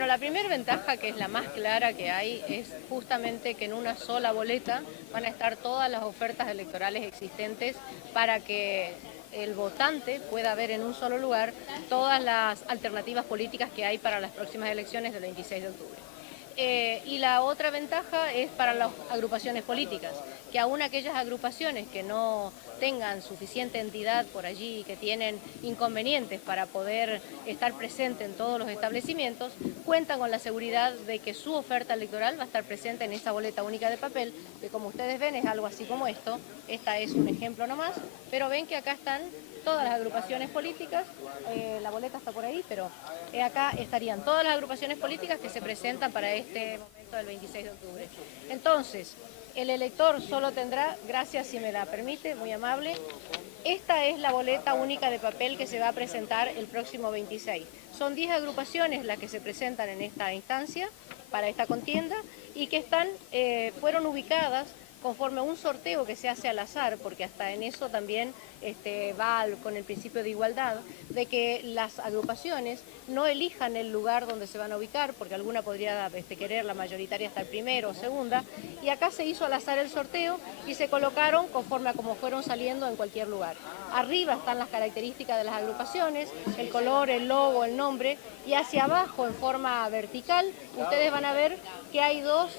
Bueno, la primera ventaja, que es la más clara que hay, es justamente que en una sola boleta van a estar todas las ofertas electorales existentes para que el votante pueda ver en un solo lugar todas las alternativas políticas que hay para las próximas elecciones del 26 de octubre. Y la otra ventaja es para las agrupaciones políticas, que aún aquellas agrupaciones que no tengan suficiente entidad por allí, que tienen inconvenientes para poder estar presente en todos los establecimientos, cuentan con la seguridad de que su oferta electoral va a estar presente en esa boleta única de papel, que como ustedes ven es algo así como esto. Esta es un ejemplo nomás, pero ven que acá están todas las agrupaciones políticas, la boleta está por ahí, pero acá estarían todas las agrupaciones políticas que se presentan para este momento del 26 de octubre. Entonces, el elector solo tendrá, gracias si me la permite, muy amable, esta es la boleta única de papel que se va a presentar el próximo 26. Son 10 agrupaciones las que se presentan en esta instancia, para esta contienda, y que fueron ubicadas conforme a un sorteo que se hace al azar, porque hasta en eso también va con el principio de igualdad, de que las agrupaciones no elijan el lugar donde se van a ubicar, porque alguna podría querer la mayoritaria estar primero o segunda, y acá se hizo al azar el sorteo y se colocaron conforme a como fueron saliendo en cualquier lugar. Arriba están las características de las agrupaciones, el color, el logo, el nombre, y hacia abajo en forma vertical ustedes van a ver que hay dos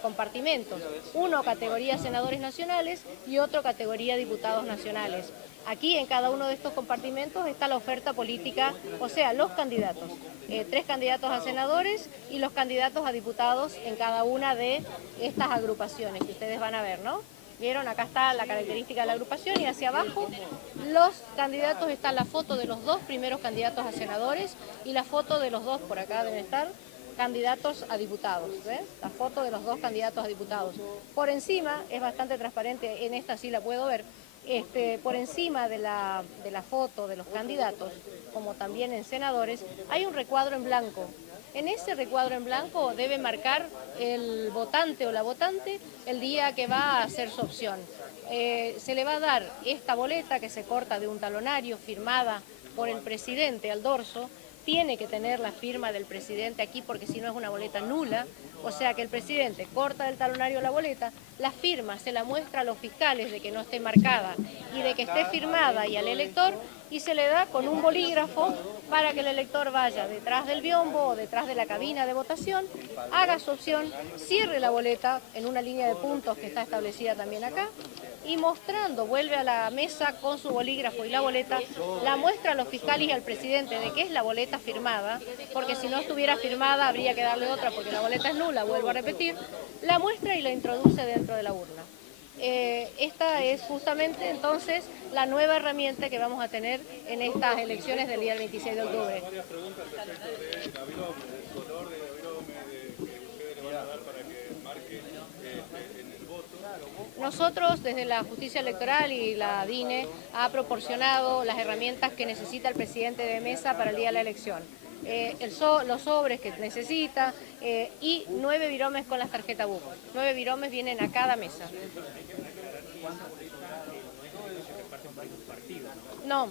compartimentos, uno categoría senadores nacionales y otro categoría diputados nacionales. Aquí en cada uno de estos compartimentos está la oferta política, o sea, los candidatos, 3 candidatos a senadores y los candidatos a diputados en cada una de estas agrupaciones que ustedes van a ver, ¿no? ¿Vieron? Acá está la característica de la agrupación y hacia abajo los candidatos, está la foto de los 2 primeros candidatos a senadores y la foto de los 2, por acá deben estar, candidatos a diputados, ¿ves? La foto de los 2 candidatos a diputados. Por encima, es bastante transparente, en esta sí la puedo ver, por encima de la foto de los candidatos, como también en senadores, hay un recuadro en blanco. En ese recuadro en blanco debe marcar el votante o la votante el día que va a hacer su opción. Se le va a dar esta boleta que se corta de un talonario firmada por el presidente al dorso. Tiene que tener la firma del presidente aquí porque si no es una boleta nula, o sea que el presidente corta del talonario la boleta, la firma se la muestra a los fiscales de que no esté marcada y de que esté firmada y al elector, y se le da con un bolígrafo para que el elector vaya detrás del biombo o detrás de la cabina de votación, haga su opción, cierre la boleta en una línea de puntos que está establecida también acá, y mostrando, vuelve a la mesa con su bolígrafo y la boleta, la muestra a los fiscales y al presidente de que es la boleta firmada, porque si no estuviera firmada habría que darle otra porque la boleta es nula, vuelvo a repetir, la muestra y la introduce dentro de la urna. Esta es justamente entonces la nueva herramienta que vamos a tener en estas elecciones del día 26 de octubre. Nosotros, desde la Justicia Electoral y la DINE, ha proporcionado las herramientas que necesita el presidente de mesa para el día de la elección. Los sobres que necesita y 9 viromes con las tarjetas BUC. 9 viromes vienen a cada mesa. No.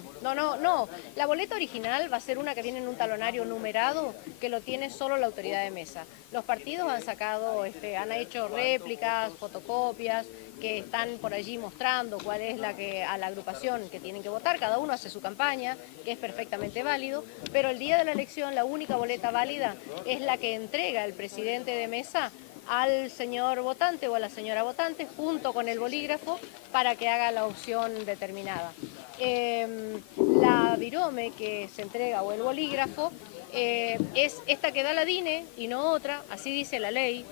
La boleta original va a ser una que viene en un talonario numerado que lo tiene solo la autoridad de mesa. Los partidos han sacado, han hecho réplicas, fotocopias, que están por allí mostrando cuál es a la agrupación que tienen que votar. Cada uno hace su campaña, que es perfectamente válido, pero el día de la elección la única boleta válida es la que entrega el presidente de mesa al señor votante o a la señora votante junto con el bolígrafo para que haga la opción determinada. La virome que se entrega o el bolígrafo es esta que da la DINE y no otra, así dice la ley.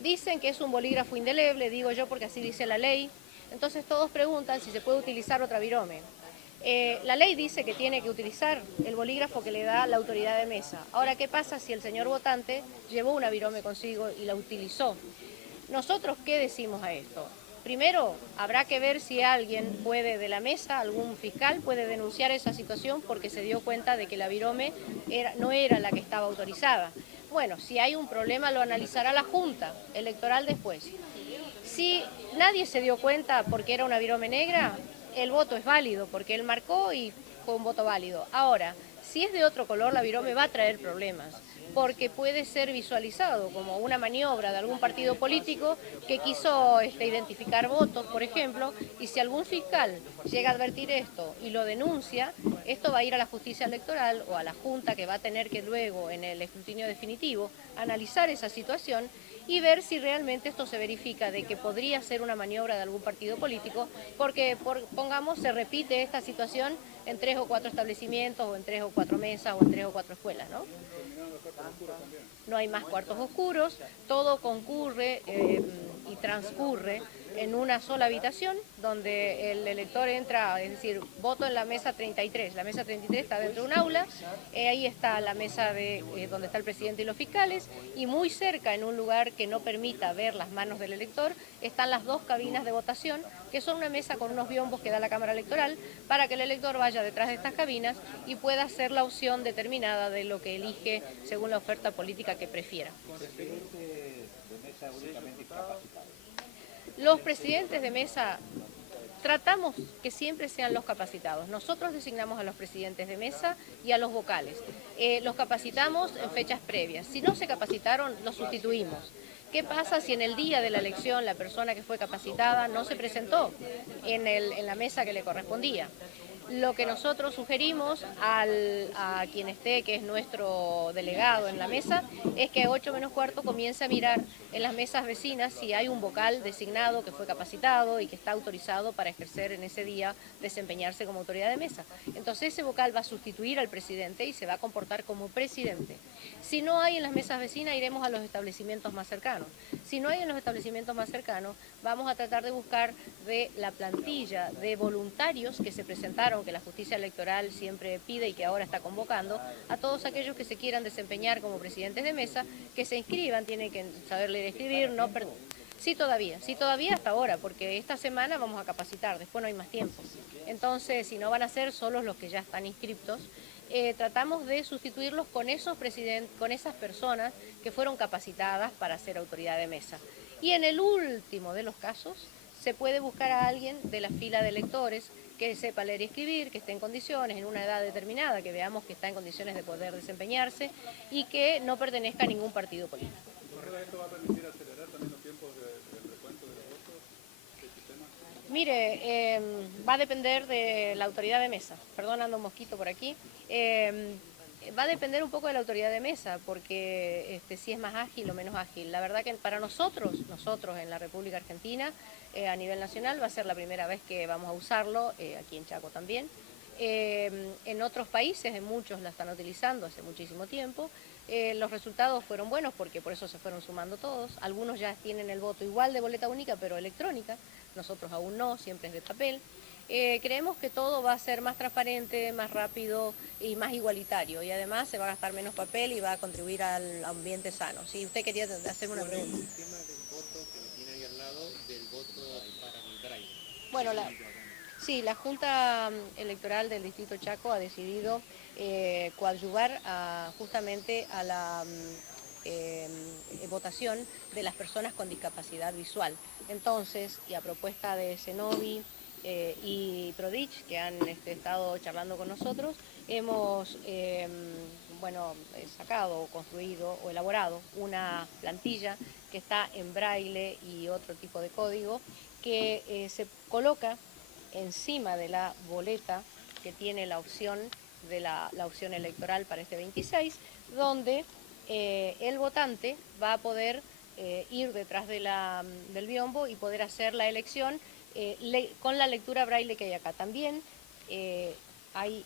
Dicen que es un bolígrafo indeleble, digo yo porque así dice la ley, entonces todos preguntan si se puede utilizar otra virome. La ley dice que tiene que utilizar el bolígrafo que le da la autoridad de mesa. Ahora, ¿qué pasa si el señor votante llevó una virome consigo y la utilizó? ¿Nosotros qué decimos a esto? Primero, habrá que ver si alguien puede de la mesa, algún fiscal puede denunciar esa situación porque se dio cuenta de que la virome no era la que estaba autorizada. Bueno, si hay un problema lo analizará la Junta Electoral después. Si nadie se dio cuenta porque era una virome negra, el voto es válido porque él marcó y fue un voto válido. Ahora, si es de otro color, la virome va a traer problemas. porque puede ser visualizado como una maniobra de algún partido político que quiso identificar votos, por ejemplo, y si algún fiscal llega a advertir esto y lo denuncia, esto va a ir a la justicia electoral o a la Junta, que va a tener que luego, en el escrutinio definitivo, analizar esa situación y ver si realmente esto se verifica de que podría ser una maniobra de algún partido político, porque pongamos, se repite esta situación en 3 o 4 establecimientos, o en 3 o 4 mesas, o en 3 o 4 escuelas, ¿no? No hay más cuartos oscuros, todo concurre y transcurre en una sola habitación, donde el elector entra, es decir, voto en la mesa 33. La mesa 33 está dentro de un aula, ahí está la mesa donde está el presidente y los fiscales, y muy cerca, en un lugar que no permita ver las manos del elector, están las 2 cabinas de votación, que son una mesa con unos biombos que da la Cámara Electoral, para que el elector vaya detrás de estas cabinas y pueda hacer la opción determinada de lo que elige según la oferta política que prefiera. Los presidentes de mesa tratamos que siempre sean los capacitados. Nosotros designamos a los presidentes de mesa y a los vocales. Los capacitamos en fechas previas. Si no se capacitaron, los sustituimos. ¿Qué pasa si en el día de la elección la persona que fue capacitada no se presentó en la mesa que le correspondía? Lo que nosotros sugerimos a quien esté, que es nuestro delegado en la mesa, es que a 8 menos cuarto comience a mirar en las mesas vecinas si hay un vocal designado que fue capacitado y que está autorizado para ejercer en ese día, desempeñarse como autoridad de mesa. Entonces ese vocal va a sustituir al presidente y se va a comportar como presidente. Si no hay en las mesas vecinas, iremos a los establecimientos más cercanos. Si no hay en los establecimientos más cercanos, vamos a tratar de buscar de la plantilla de voluntarios que se presentaron, que la justicia electoral siempre pide y que ahora está convocando, a todos aquellos que se quieran desempeñar como presidentes de mesa, que se inscriban, tienen que saber leer y escribir, no sí todavía hasta ahora, porque esta semana vamos a capacitar, después no hay más tiempo. Entonces, si no, van a ser solos los que ya están inscriptos. Tratamos de sustituirlos con con esas personas que fueron capacitadas para ser autoridad de mesa. Y en el último de los casos, se puede buscar a alguien de la fila de electores que sepa leer y escribir, que esté en condiciones, en una edad determinada, que veamos que está en condiciones de poder desempeñarse y que no pertenezca a ningún partido político. ¿Esto va a permitir acelerar también los tiempos del recuento de los votos del sistema? Mire, va a depender de la autoridad de mesa. Perdón, ando un mosquito por aquí. Va a depender un poco de la autoridad de mesa, porque si es más ágil o menos ágil. La verdad que para nosotros en la República Argentina, a nivel nacional, va a ser la primera vez que vamos a usarlo, aquí en Chaco también. En otros países, en muchos la están utilizando hace muchísimo tiempo. Los resultados fueron buenos porque por eso se fueron sumando todos. Algunos ya tienen el voto igual de boleta única, pero electrónica. Nosotros aún no, siempre es de papel. Creemos que todo va a ser más transparente, más rápido y más igualitario, y además se va a gastar menos papel y va a contribuir al ambiente sano. Sí, usted quería hacer una pregunta. El tema del voto que me tiene ahí al lado, del voto para el braille. Bueno, sí, la Junta Electoral del Distrito Chaco ha decidido coadyuvar justamente a la votación de las personas con discapacidad visual. Entonces, y a propuesta de Cenovi y Prodich, que han estado charlando con nosotros, hemos sacado, construido o elaborado una plantilla que está en braille y otro tipo de código, que se coloca encima de la boleta que tiene la opción de la opción electoral para este 26, donde el votante va a poder ir detrás del biombo y poder hacer la elección con la lectura braille que hay acá. También hay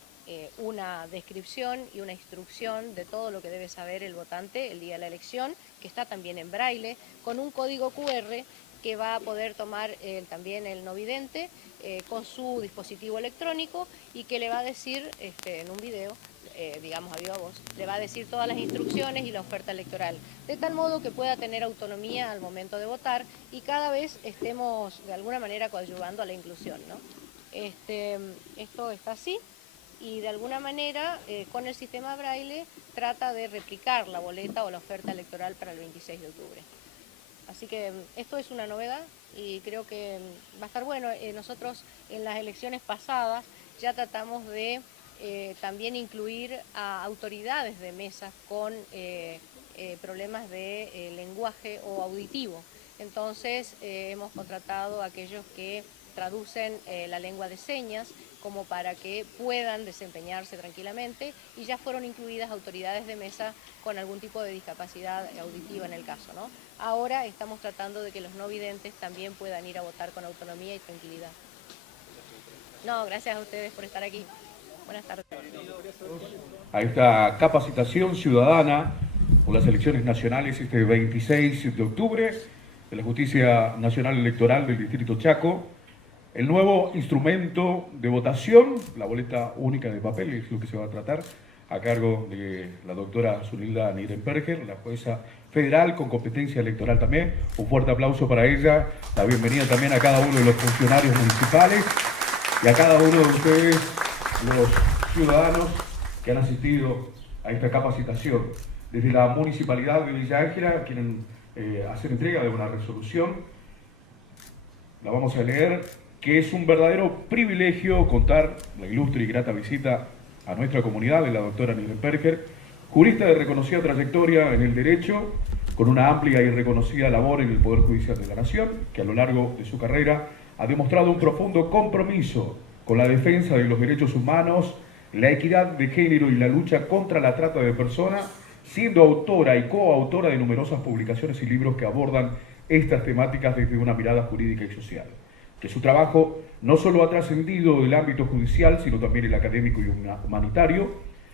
una descripción y una instrucción de todo lo que debe saber el votante el día de la elección, que está también en braille, con un código QR que va a poder tomar también el no vidente con su dispositivo electrónico, y que le va a decir en un video, digamos a viva voz, le va a decir todas las instrucciones y la oferta electoral, de tal modo que pueda tener autonomía al momento de votar y cada vez estemos de alguna manera coadyuvando a la inclusión, ¿no? Esto está así, y de alguna manera con el sistema braille trata de replicar la boleta o la oferta electoral para el 26 de octubre. Así que esto es una novedad y creo que va a estar bueno. Nosotros en las elecciones pasadas ya tratamos de también incluir a autoridades de mesas con problemas de lenguaje o auditivo. Entonces hemos contratado a aquellos que traducen la lengua de señas como para que puedan desempeñarse tranquilamente, y ya fueron incluidas autoridades de mesa con algún tipo de discapacidad auditiva en el caso, ¿no? Ahora estamos tratando de que los no videntes también puedan ir a votar con autonomía y tranquilidad. No, gracias a ustedes por estar aquí. Buenas tardes. A esta capacitación ciudadana por las elecciones nacionales este 26 de octubre de la Justicia Nacional Electoral del Distrito Chaco, el nuevo instrumento de votación, la boleta única de papel, es lo que se va a tratar, a cargo de la doctora Zunilda Nirenberger, la jueza federal con competencia electoral también. Un fuerte aplauso para ella, la bienvenida también a cada uno de los funcionarios municipales y a cada uno de ustedes, los ciudadanos que han asistido a esta capacitación. Desde la Municipalidad de Villa Ángela quieren hacer entrega de una resolución, la vamos a leer, que es un verdadero privilegio contar la ilustre y grata visita a nuestra comunidad de la doctora Nirenberger, jurista de reconocida trayectoria en el derecho, con una amplia y reconocida labor en el Poder Judicial de la Nación, que a lo largo de su carrera ha demostrado un profundo compromiso con la defensa de los derechos humanos, la equidad de género y la lucha contra la trata de personas, siendo autora y coautora de numerosas publicaciones y libros que abordan estas temáticas desde una mirada jurídica y social. Que su trabajo no solo ha trascendido el ámbito judicial, sino también el académico y humanitario,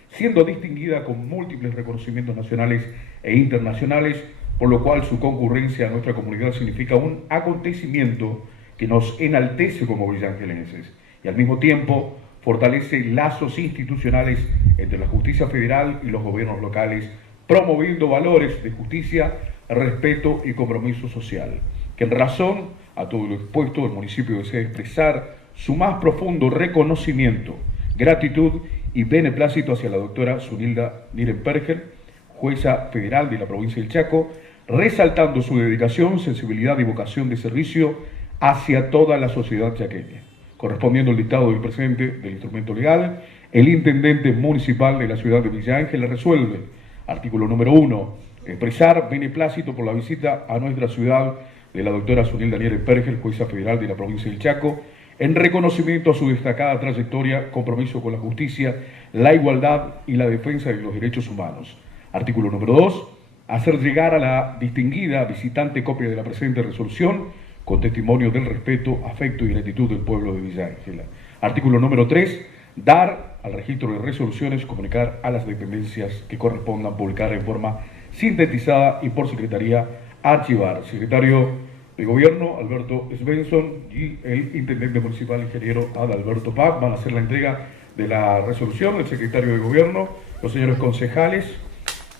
siendo distinguida con múltiples reconocimientos nacionales e internacionales, por lo cual su concurrencia a nuestra comunidad significa un acontecimiento que nos enaltece como villangelenses y al mismo tiempo fortalece lazos institucionales entre la justicia federal y los gobiernos locales, promoviendo valores de justicia, respeto y compromiso social. Que en razón a todo lo expuesto, el municipio desea expresar su más profundo reconocimiento, gratitud y beneplácito hacia la doctora Zunilda Nirenberger, jueza federal de la provincia del Chaco, resaltando su dedicación, sensibilidad y vocación de servicio hacia toda la sociedad chaqueña. Correspondiendo al dictado del presente del instrumento legal, el intendente municipal de la ciudad de Villa Ángela resuelve, artículo número 1, expresar beneplácito por la visita a nuestra ciudad de la doctora Zunilda Nirenberger, jueza federal de la provincia del Chaco, en reconocimiento a su destacada trayectoria, compromiso con la justicia, la igualdad y la defensa de los derechos humanos. Artículo número 2, hacer llegar a la distinguida visitante copia de la presente resolución con testimonio del respeto, afecto y gratitud del pueblo de Villa Ángela. Artículo número 3, dar al registro de resoluciones, comunicar a las dependencias que correspondan, publicar en forma sintetizada y por secretaría archivar. Secretario de Gobierno, Alberto Svensson, y el Intendente Municipal, ingeniero Adalberto Paz, van a hacer la entrega de la resolución. El Secretario de Gobierno, los señores concejales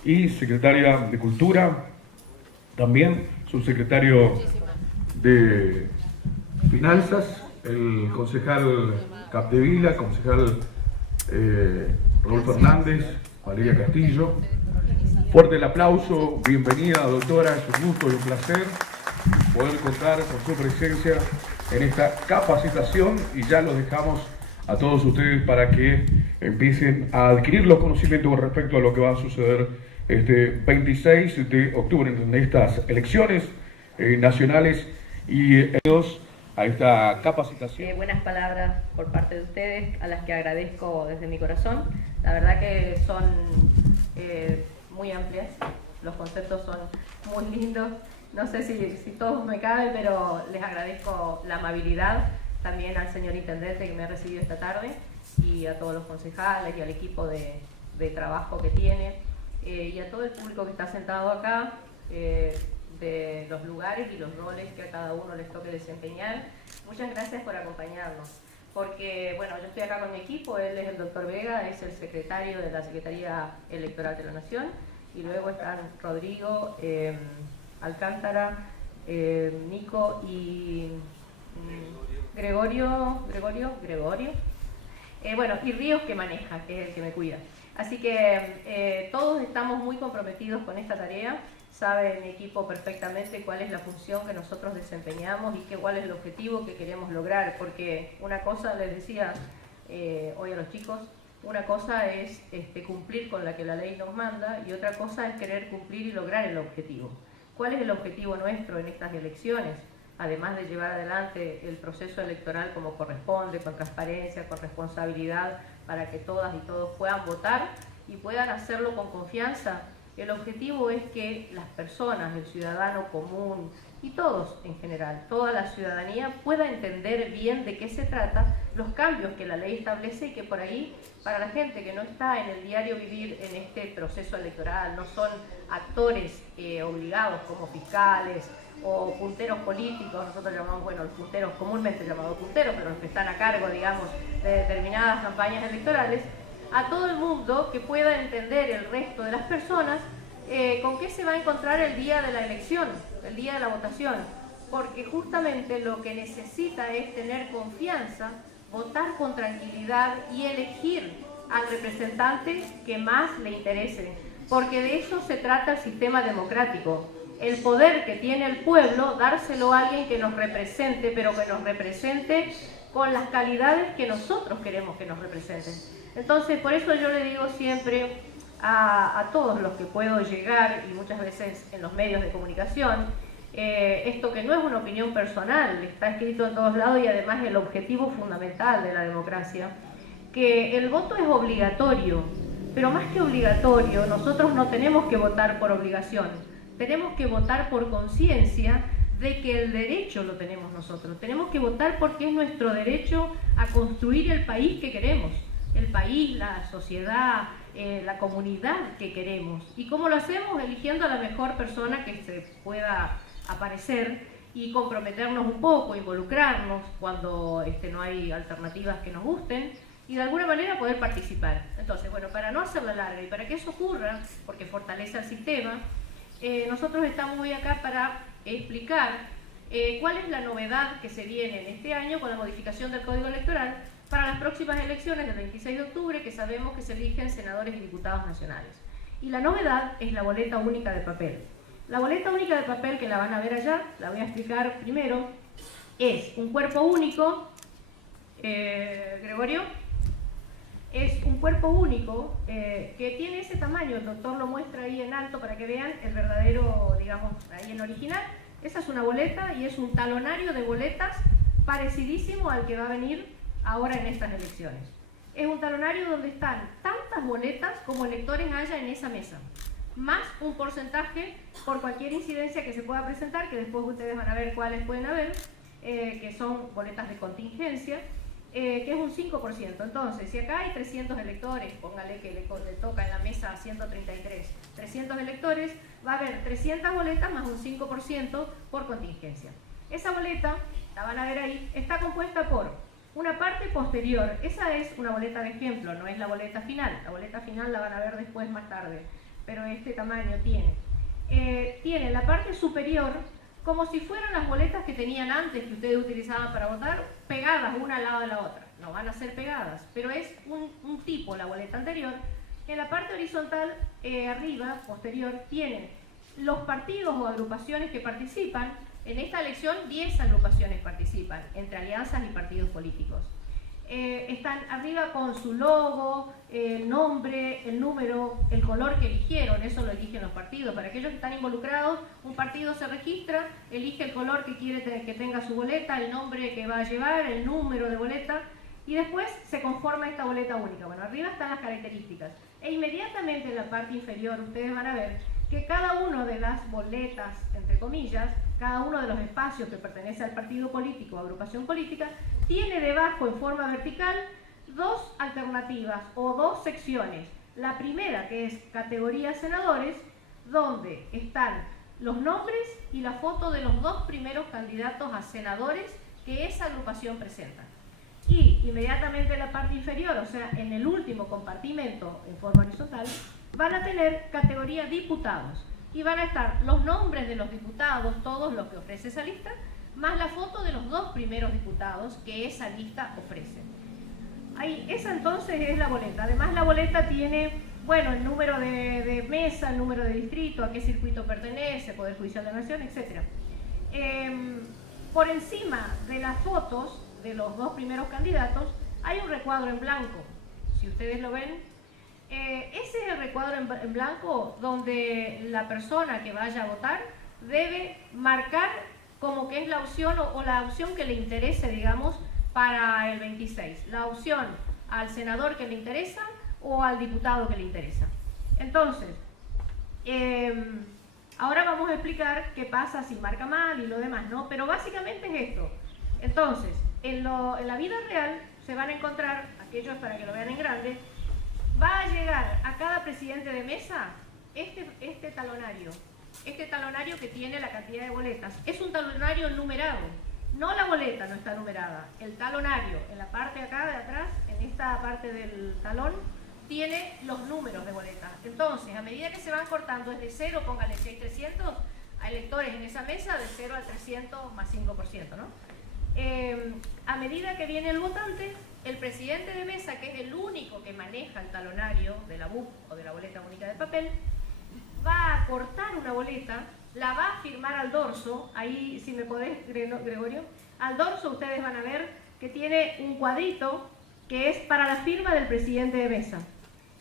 y Secretaria de Cultura, también Subsecretario de Finanzas, el concejal Capdevila, concejal Raúl Fernández, Valeria Castillo. Fuerte el aplauso, bienvenida doctora, es un gusto y un placer poder contar con su presencia en esta capacitación y ya los dejamos a todos ustedes para que empiecen a adquirir los conocimientos con respecto a lo que va a suceder este 26 de octubre en estas elecciones nacionales y a esta capacitación. Buenas palabras por parte de ustedes, a las que agradezco desde mi corazón. La verdad que son muy amplias, los conceptos son muy lindos. No sé si todos me caben, pero les agradezco la amabilidad también al señor Intendente que me ha recibido esta tarde y a todos los concejales y al equipo de trabajo que tiene y a todo el público que está sentado acá, de los lugares y los roles que a cada uno les toque desempeñar. Muchas gracias por acompañarnos, porque bueno, yo estoy acá con mi equipo, él es el doctor Vega, es el secretario de la Secretaría Electoral de la Nación, y luego están Rodrigo, Alcántara, Nico y Gregorio, bueno, y Ríos, que maneja, que es el que me cuida. Así que todos estamos muy comprometidos con esta tarea. Sabe mi equipo perfectamente cuál es la función que nosotros desempeñamos y cuál es el objetivo que queremos lograr, porque una cosa les decía hoy a los chicos, Una cosa es cumplir con la que la ley nos manda y otra cosa es querer cumplir y lograr el objetivo. ¿Cuál es el objetivo nuestro en estas elecciones? Además de llevar adelante el proceso electoral como corresponde, con transparencia, con responsabilidad, para que todas y todos puedan votar y puedan hacerlo con confianza, el objetivo es que las personas, el ciudadano común y todos en general, toda la ciudadanía pueda entender bien de qué se trata, los cambios que la ley establece y que por ahí, para la gente que no está en el diario vivir en este proceso electoral, no son actores obligados como fiscales o punteros políticos, nosotros llamamos, bueno, los punteros comúnmente llamados punteros, pero los que están a cargo, digamos, de determinadas campañas electorales, a todo el mundo que pueda entender el resto de las personas con qué se va a encontrar el día de la elección, el día de la votación, porque justamente lo que necesita es tener confianza, votar con tranquilidad y elegir al representante que más le interese, porque de eso se trata el sistema democrático. El poder que tiene el pueblo, dárselo a alguien que nos represente, pero que nos represente con las calidades que nosotros queremos que nos representen. Entonces, por eso yo le digo siempre a todos los que puedo llegar, y muchas veces en los medios de comunicación, esto que no es una opinión personal, está escrito en todos lados y además es el objetivo fundamental de la democracia, que el voto es obligatorio, pero más que obligatorio, nosotros no tenemos que votar por obligación. Tenemos que votar por conciencia de que el derecho lo tenemos nosotros. Tenemos que votar porque es nuestro derecho a construir el país que queremos, el país, la sociedad, la comunidad que queremos. ¿Y cómo lo hacemos? Eligiendo a la mejor persona que se pueda aparecer y comprometernos un poco, involucrarnos cuando no hay alternativas que nos gusten y de alguna manera poder participar. Entonces, bueno, para no hacerla larga y para que eso ocurra, porque fortalece el sistema, nosotros estamos hoy acá para explicar cuál es la novedad que se viene en este año con la modificación del Código Electoral para las próximas elecciones del 26 de octubre, que sabemos que se eligen senadores y diputados nacionales. Y la novedad es la boleta única de papel. La boleta única de papel, que la van a ver allá, la voy a explicar primero, es un cuerpo único, Gregorio, es un cuerpo único que tiene ese tamaño, el doctor lo muestra ahí en alto para que vean el verdadero, digamos, ahí en original. Esa es una boleta y es un talonario de boletas parecidísimo al que va a venir ahora en estas elecciones. Es un talonario donde están tantas boletas como electores haya en esa mesa, más un porcentaje por cualquier incidencia que se pueda presentar, que después ustedes van a ver cuáles pueden haber, que son boletas de contingencia, que es un 5%. Entonces, si acá hay 300 electores, póngale que le toca en la mesa 133, 300 electores, va a haber 300 boletas más un 5% por contingencia. Esa boleta, la van a ver ahí, está compuesta por una parte posterior. Esa es una boleta de ejemplo, no es la boleta final. La boleta final la van a ver después más tarde, pero este tamaño tiene. Tiene la parte superior como si fueran las boletas que tenían antes, que ustedes utilizaban para votar, pegadas una al lado de la otra. No van a ser pegadas, pero es un tipo, la boleta anterior. En la parte horizontal, arriba, posterior, tienen los partidos o agrupaciones que participan. En esta elección 10 agrupaciones participan, entre alianzas y partidos políticos. Están arriba con su logo, el nombre, el número, el color que eligieron, eso lo eligen los partidos. Para aquellos que están involucrados, un partido se registra, elige el color que quiere que tenga su boleta, el nombre que va a llevar, el número de boleta, y después se conforma esta boleta única. Bueno, arriba están las características. E inmediatamente en la parte inferior ustedes van a ver que cada una de las boletas, entre comillas, cada uno de los espacios que pertenece al partido político o agrupación política, tiene debajo en forma vertical dos alternativas o dos secciones. La primera, que es categoría senadores, donde están los nombres y la foto de los dos primeros candidatos a senadores que esa agrupación presenta. Y inmediatamente en la parte inferior, o sea, en el último compartimento en forma horizontal, van a tener categoría diputados y van a estar los nombres de los diputados, todos los que ofrece esa lista, más la foto de los dos primeros diputados que esa lista ofrece. Ahí, esa entonces es la boleta. Además la boleta tiene, bueno, el número de mesa, el número de distrito, a qué circuito pertenece, Poder Judicial de la Nación, etc. Por encima de las fotos de los dos primeros candidatos hay un recuadro en blanco. si ustedes lo ven, ese es el recuadro en blanco donde la persona que vaya a votar debe marcar como que es la opción o la opción que le interese, digamos, para el 26. La opción al senador que le interesa o al diputado que le interesa. Entonces, ahora vamos a explicar qué pasa si marca mal y lo demás, ¿no? Pero básicamente es esto. Entonces, en la vida real se van a encontrar, aquellos para que lo vean en grande, va a llegar a cada presidente de mesa este talonario que tiene la cantidad de boletas. Es un talonario numerado, no la boleta no está numerada, el talonario en la parte de acá de atrás, en esta parte del talón, tiene los números de boletas. Entonces, a medida que se van cortando, es de 0, póngale, si hay 300 a electores en esa mesa, de 0 al 300 más 5%, ¿no? A medida que viene el votante, el presidente de mesa, que es el único que maneja el talonario de la BUP o de la boleta única de papel, va a cortar una boleta, la va a firmar al dorso. Ahí, si me podés, Gregorio, al dorso ustedes van a ver que tiene un cuadrito que es para la firma del presidente de mesa.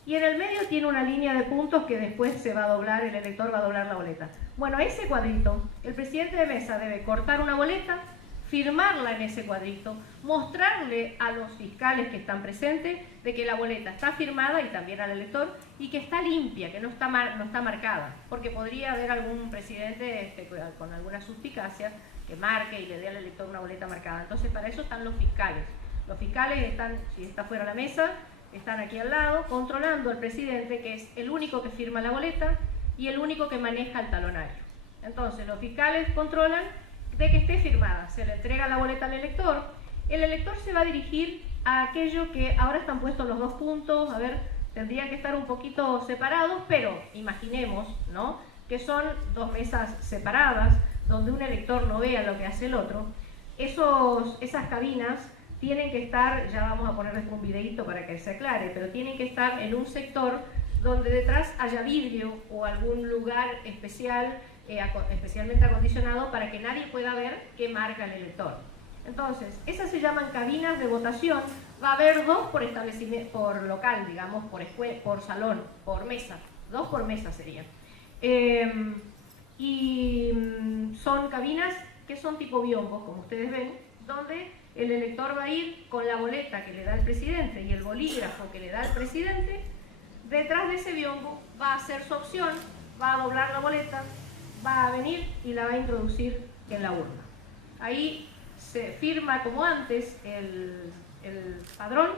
Y en el medio tiene una línea de puntos que después se va a doblar, el elector va a doblar la boleta. Bueno, ese cuadrito, el presidente de mesa debe cortar una boleta, firmarla en ese cuadrito, mostrarle a los fiscales que están presentes de que la boleta está firmada y también al elector y que está limpia, que no está marcada, porque podría haber algún presidente con alguna suspicacia que marque y le dé al elector una boleta marcada. Entonces, para eso están los fiscales. Los fiscales están, si está fuera de la mesa, están aquí al lado, controlando al presidente, que es el único que firma la boleta y el único que maneja el talonario. Entonces, los fiscales controlan de que esté firmada. Se le entrega la boleta al elector. El elector se va a dirigir a aquello que ahora están puestos los dos puntos. A ver, tendrían que estar un poquito separados, pero imaginemos, ¿no?, que son dos mesas separadas, donde un elector no vea lo que hace el otro. Esas cabinas tienen que estar, ya vamos a poner después un videito para que se aclare, pero tienen que estar en un sector donde detrás haya vidrio o algún lugar especial, especialmente acondicionado, para que nadie pueda ver qué marca el elector. Entonces, esas se llaman cabinas de votación. Va a haber dos por establecimiento, por local, digamos, por salón, por mesa. 2 por mesa serían. Son cabinas que son tipo biombos, como ustedes ven, donde el elector va a ir con la boleta que le da el presidente y el bolígrafo que le da el presidente. Detrás de ese biombo va a hacer su opción, va a doblar la boleta, va a venir y la va a introducir en la urna. Ahí se firma como antes el padrón,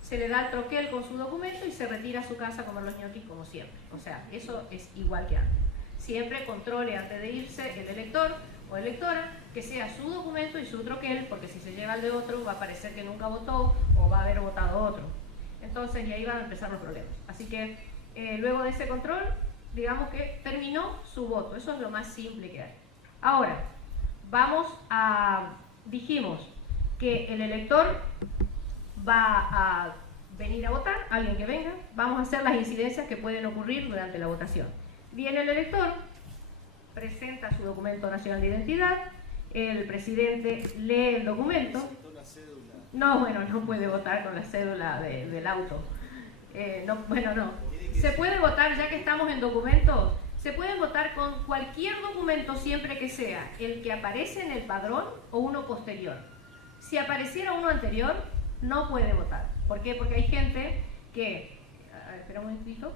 se le da el troquel con su documento y se retira a su casa a comer los ñoquis como siempre. O sea, eso es igual que antes. Siempre controle antes de irse el elector o electora que sea su documento y su troquel, porque si se lleva el de otro va a parecer que nunca votó o va a haber votado otro. Entonces, y ahí van a empezar los problemas. Así que luego de ese control, digamos que terminó su voto. Eso es lo más simple que hay. Ahora, dijimos que el elector va a venir a votar, alguien que venga, vamos a hacer las incidencias que pueden ocurrir durante la votación. Viene el elector, presenta su documento nacional de identidad, el presidente lee el documento. No, bueno, no puede votar con la cédula del auto. No. Se puede votar, ya que estamos en documentos, se puede votar con cualquier documento siempre que sea el que aparece en el padrón o uno posterior. Si apareciera uno anterior, no puede votar. ¿Por qué? Porque hay gente que... espera un momentito,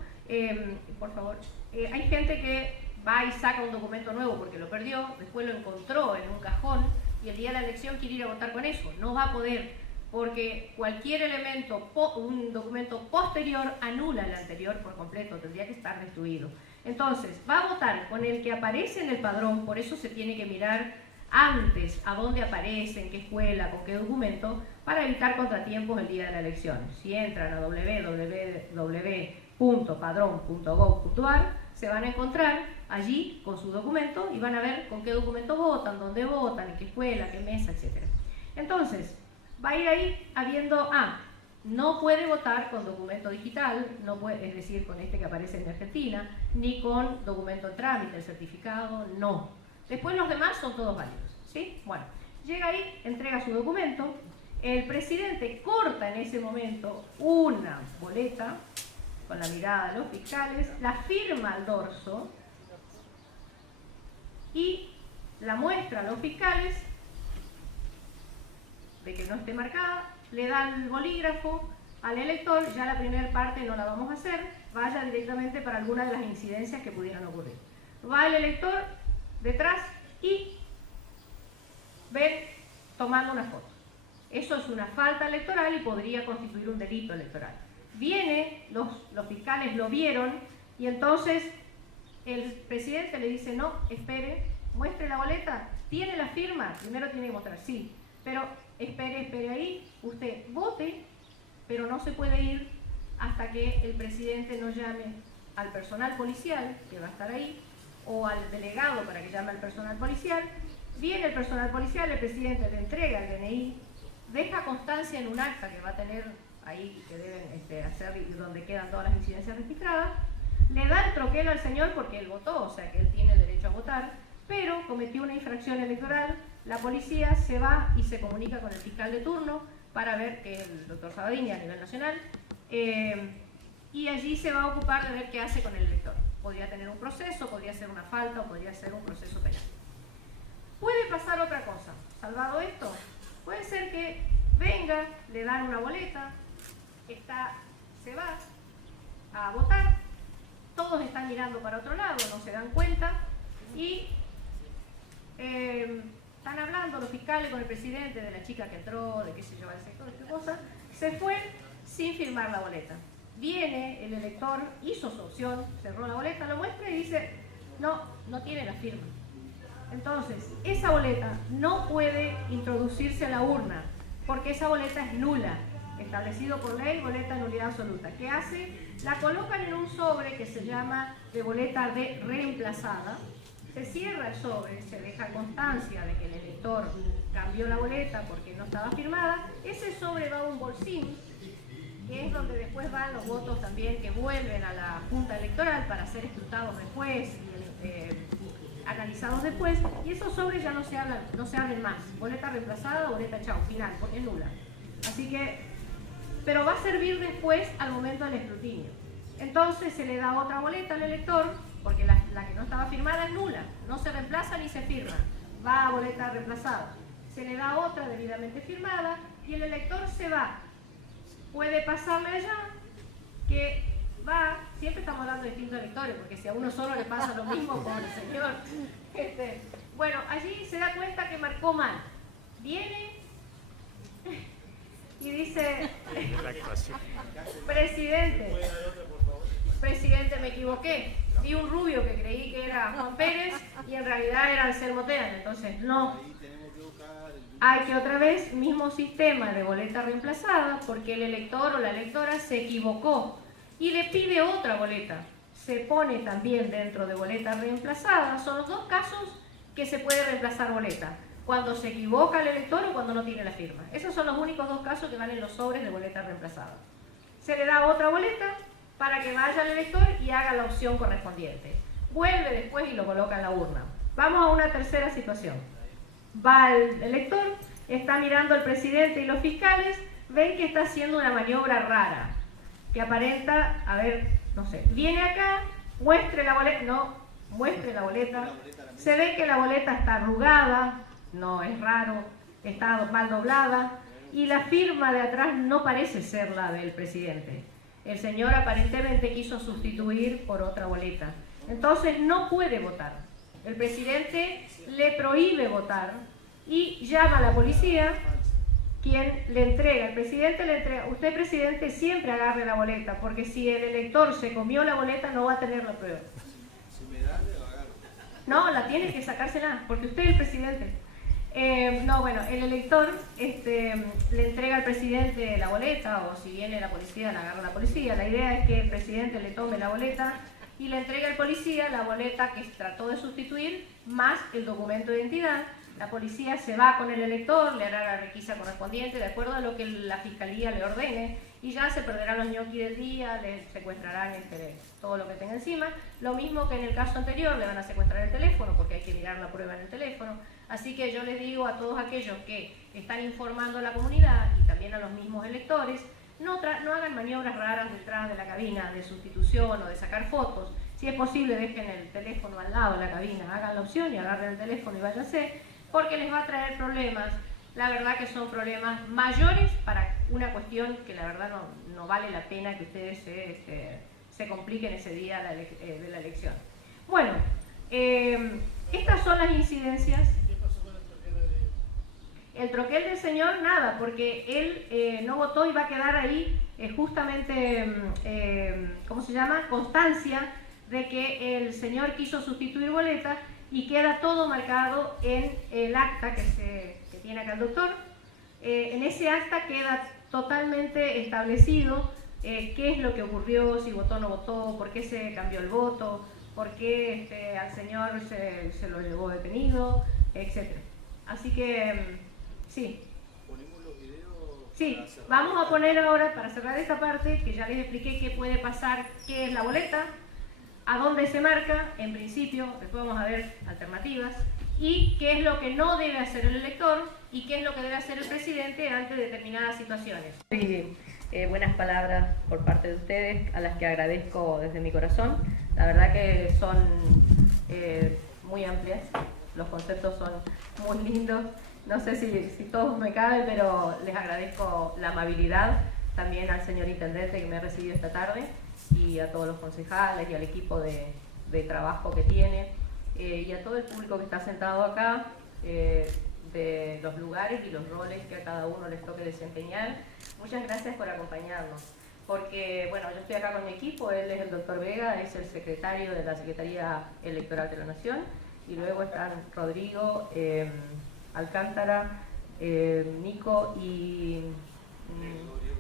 por favor. Hay gente que va y saca un documento nuevo porque lo perdió, después lo encontró en un cajón y el día de la elección quiere ir a votar con eso. No va a poder, porque cualquier elemento, un documento posterior anula el anterior por completo, tendría que estar destruido. Entonces, va a votar con el que aparece en el padrón, por eso se tiene que mirar antes a dónde aparece, en qué escuela, con qué documento, para evitar contratiempos el día de la elección. Si entran a www.padrón.gov.ar, se van a encontrar allí con su documento y van a ver con qué documento votan, dónde votan, en qué escuela, qué mesa, etc. Entonces, va a ir ahí habiendo, no puede votar con documento digital, no puede, es decir, con este que aparece en Argentina, ni con documento en trámite, el certificado, no. Después los demás son todos válidos, ¿sí? Bueno, llega ahí, entrega su documento El presidente corta en ese momento una boleta con la mirada de los fiscales, la firma al dorso y la muestra a los fiscales de que no esté marcada, le dan el bolígrafo al elector, ya la primera parte no la vamos a hacer, vaya directamente para alguna de las incidencias que pudieran ocurrir. Va el elector detrás y ve tomando una foto. Eso es una falta electoral y podría constituir un delito electoral. Viene, los fiscales lo vieron y entonces el presidente le dice, no, espere, muestre la boleta, tiene la firma, primero tiene que mostrar, sí, pero espere ahí, usted vote, pero no se puede ir hasta que el presidente no llame al personal policial, que va a estar ahí, o al delegado para que llame al personal policial. Viene el personal policial, el presidente le entrega el DNI, deja constancia en un acta que va a tener ahí, que deben hacer y donde quedan todas las incidencias registradas, le da el troquel al señor porque él votó, o sea que él tiene el derecho a votar, pero cometió una infracción electoral, la policía se va y se comunica con el fiscal de turno para ver que el doctor Sabadini a nivel nacional, y allí se va a ocupar de ver qué hace con el elector. Podría tener un proceso, podría ser una falta o podría ser un proceso penal. Puede pasar otra cosa, salvado esto, puede ser que venga, le dan una boleta, se va a votar, todos están mirando para otro lado, no se dan cuenta y están hablando los fiscales con el presidente de la chica que entró, de qué sé yo, del sector, de qué cosa, se fue sin firmar la boleta. Viene el elector, hizo su opción, cerró la boleta, lo muestra y dice, no, no tiene la firma. Entonces, esa boleta no puede introducirse a la urna, porque esa boleta es nula, establecido por ley, boleta de nulidad absoluta. ¿Qué hace? La colocan en un sobre que se llama de boleta reemplazada, se cierra el sobre, se deja constancia de que el elector cambió la boleta porque no estaba firmada, ese sobre va a un bolsín, que es donde después van los votos también que vuelven a la Junta Electoral para ser escrutados después, analizados después, y esos sobres ya no se abren más. Boleta reemplazada, boleta chao, final, porque es nula. Así que, pero va a servir después al momento del escrutinio. Entonces se le da otra boleta al elector, porque la que no estaba firmada es nula, no se reemplaza ni se firma, va a boleta reemplazada. Se le da otra debidamente firmada y el elector se va. Puede pasarle allá que va, siempre estamos hablando de distintos electores, porque si a uno solo le pasa lo mismo, pobre señor. Bueno, allí se da cuenta que marcó mal. Viene y dice, presidente, me equivoqué. Vi un rubio que creí que era Juan Pérez y en realidad era Anselmo Tean, entonces no. Hay que otra vez, mismo sistema de boleta reemplazada, porque el elector o la electora se equivocó y le pide otra boleta. Se pone también dentro de boleta reemplazada. Son los dos casos que se puede reemplazar boleta: cuando se equivoca el elector o cuando no tiene la firma. Esos son los únicos dos casos que van en los sobres de boleta reemplazada. Se le da otra boleta para que vaya al elector y haga la opción correspondiente. Vuelve después y lo coloca en la urna. Vamos a una tercera situación. Va el elector, está mirando al presidente y los fiscales, ven que está haciendo una maniobra rara, que aparenta, a ver, no sé, viene acá, muestre la boleta, no, muestre la boleta, se ve que la boleta está arrugada, no es raro, está mal doblada, y la firma de atrás no parece ser la del presidente. El señor aparentemente quiso sustituir por otra boleta, entonces no puede votar. El presidente le prohíbe votar y llama a la policía, quien le entrega, el presidente le entrega, usted presidente siempre agarre la boleta, porque si el elector se comió la boleta no va a tener la prueba. Si me da, le agarro. No, la tiene que sacársela, porque usted es el presidente. No, bueno, el elector le entrega al presidente la boleta, o si viene la policía, la agarra la policía. La idea es que el presidente le tome la boleta y le entrega al policía la boleta que trató de sustituir, más el documento de identidad. La policía se va con el elector, le hará la requisa correspondiente de acuerdo a lo que la fiscalía le ordene, y ya se perderán los ñoquis del día, le secuestrarán todo lo que tenga encima. Lo mismo que en el caso anterior, le van a secuestrar el teléfono porque hay que mirar la prueba en el teléfono. Así que yo les digo a todos aquellos que están informando a la comunidad y también a los mismos electores, no hagan maniobras raras detrás de la cabina de sustitución o de sacar fotos. Si es posible, dejen el teléfono al lado de la cabina, hagan la opción y agarren el teléfono y váyanse, porque les va a traer problemas. La verdad que son problemas mayores para una cuestión que la verdad no vale la pena que ustedes se compliquen ese día de la elección. Bueno, estas son las incidencias. ¿Qué pasó con el troquel de...? El troquel del señor, nada, porque él no votó y va a quedar ahí justamente, ¿cómo se llama? Constancia de que el señor quiso sustituir boleta y queda todo marcado en el acta que tiene acá el doctor. En ese acta queda totalmente establecido qué es lo que ocurrió, si votó o no votó, por qué se cambió el voto, por qué al señor se lo llevó detenido, etc. Así que, sí. Ponemos los videos. Sí, vamos a poner ahora, para cerrar esta parte, que ya les expliqué qué puede pasar, qué es la boleta, a dónde se marca, en principio, después vamos a ver alternativas, y qué es lo que no debe hacer el elector y qué es lo que debe hacer el presidente ante determinadas situaciones. Buenas palabras por parte de ustedes, a las que agradezco desde mi corazón. La verdad que son muy amplias, los conceptos son muy lindos. No sé si todos me caben, pero les agradezco la amabilidad, también al señor intendente que me ha recibido esta tarde, y a todos los concejales y al equipo de trabajo que tiene, y a todo el público que está sentado acá, de los lugares y los roles que a cada uno les toque desempeñar. Muchas gracias por acompañarnos, porque bueno, yo estoy acá con mi equipo, él es el doctor Vega, es el secretario de la Secretaría Electoral de la Nación, y luego están Rodrigo, Alcántara, Nico y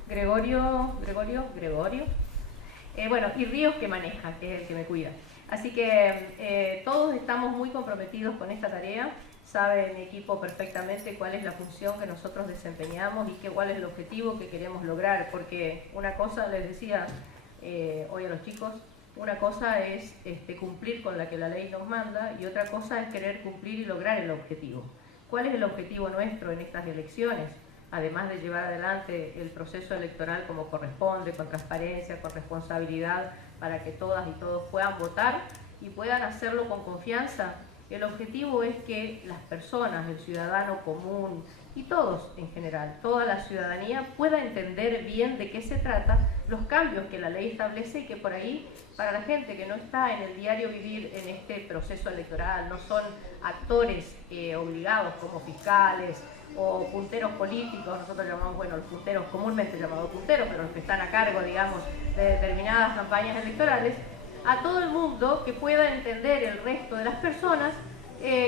Gregorio, bueno, y Ríos, que maneja, que es el que me cuida. Así que todos estamos muy comprometidos con esta tarea. Sabe mi equipo perfectamente cuál es la función que nosotros desempeñamos y cuál es el objetivo que queremos lograr, porque una cosa, les decía hoy a los chicos, una cosa es cumplir con la que la ley nos manda, y otra cosa es querer cumplir y lograr el objetivo. ¿Cuál es el objetivo nuestro en estas elecciones? Además de llevar adelante el proceso electoral como corresponde, con transparencia, con responsabilidad, para que todas y todos puedan votar y puedan hacerlo con confianza. El objetivo es que las personas, el ciudadano común y todos en general, toda la ciudadanía pueda entender bien de qué se trata, los cambios que la ley establece, y que por ahí, para la gente que no está en el diario vivir en este proceso electoral, no son actores obligados como fiscales o punteros políticos, nosotros llamamos, bueno, los punteros comúnmente llamados punteros, pero los que están a cargo, digamos, de determinadas campañas electorales, a todo el mundo que pueda entender, el resto de las personas,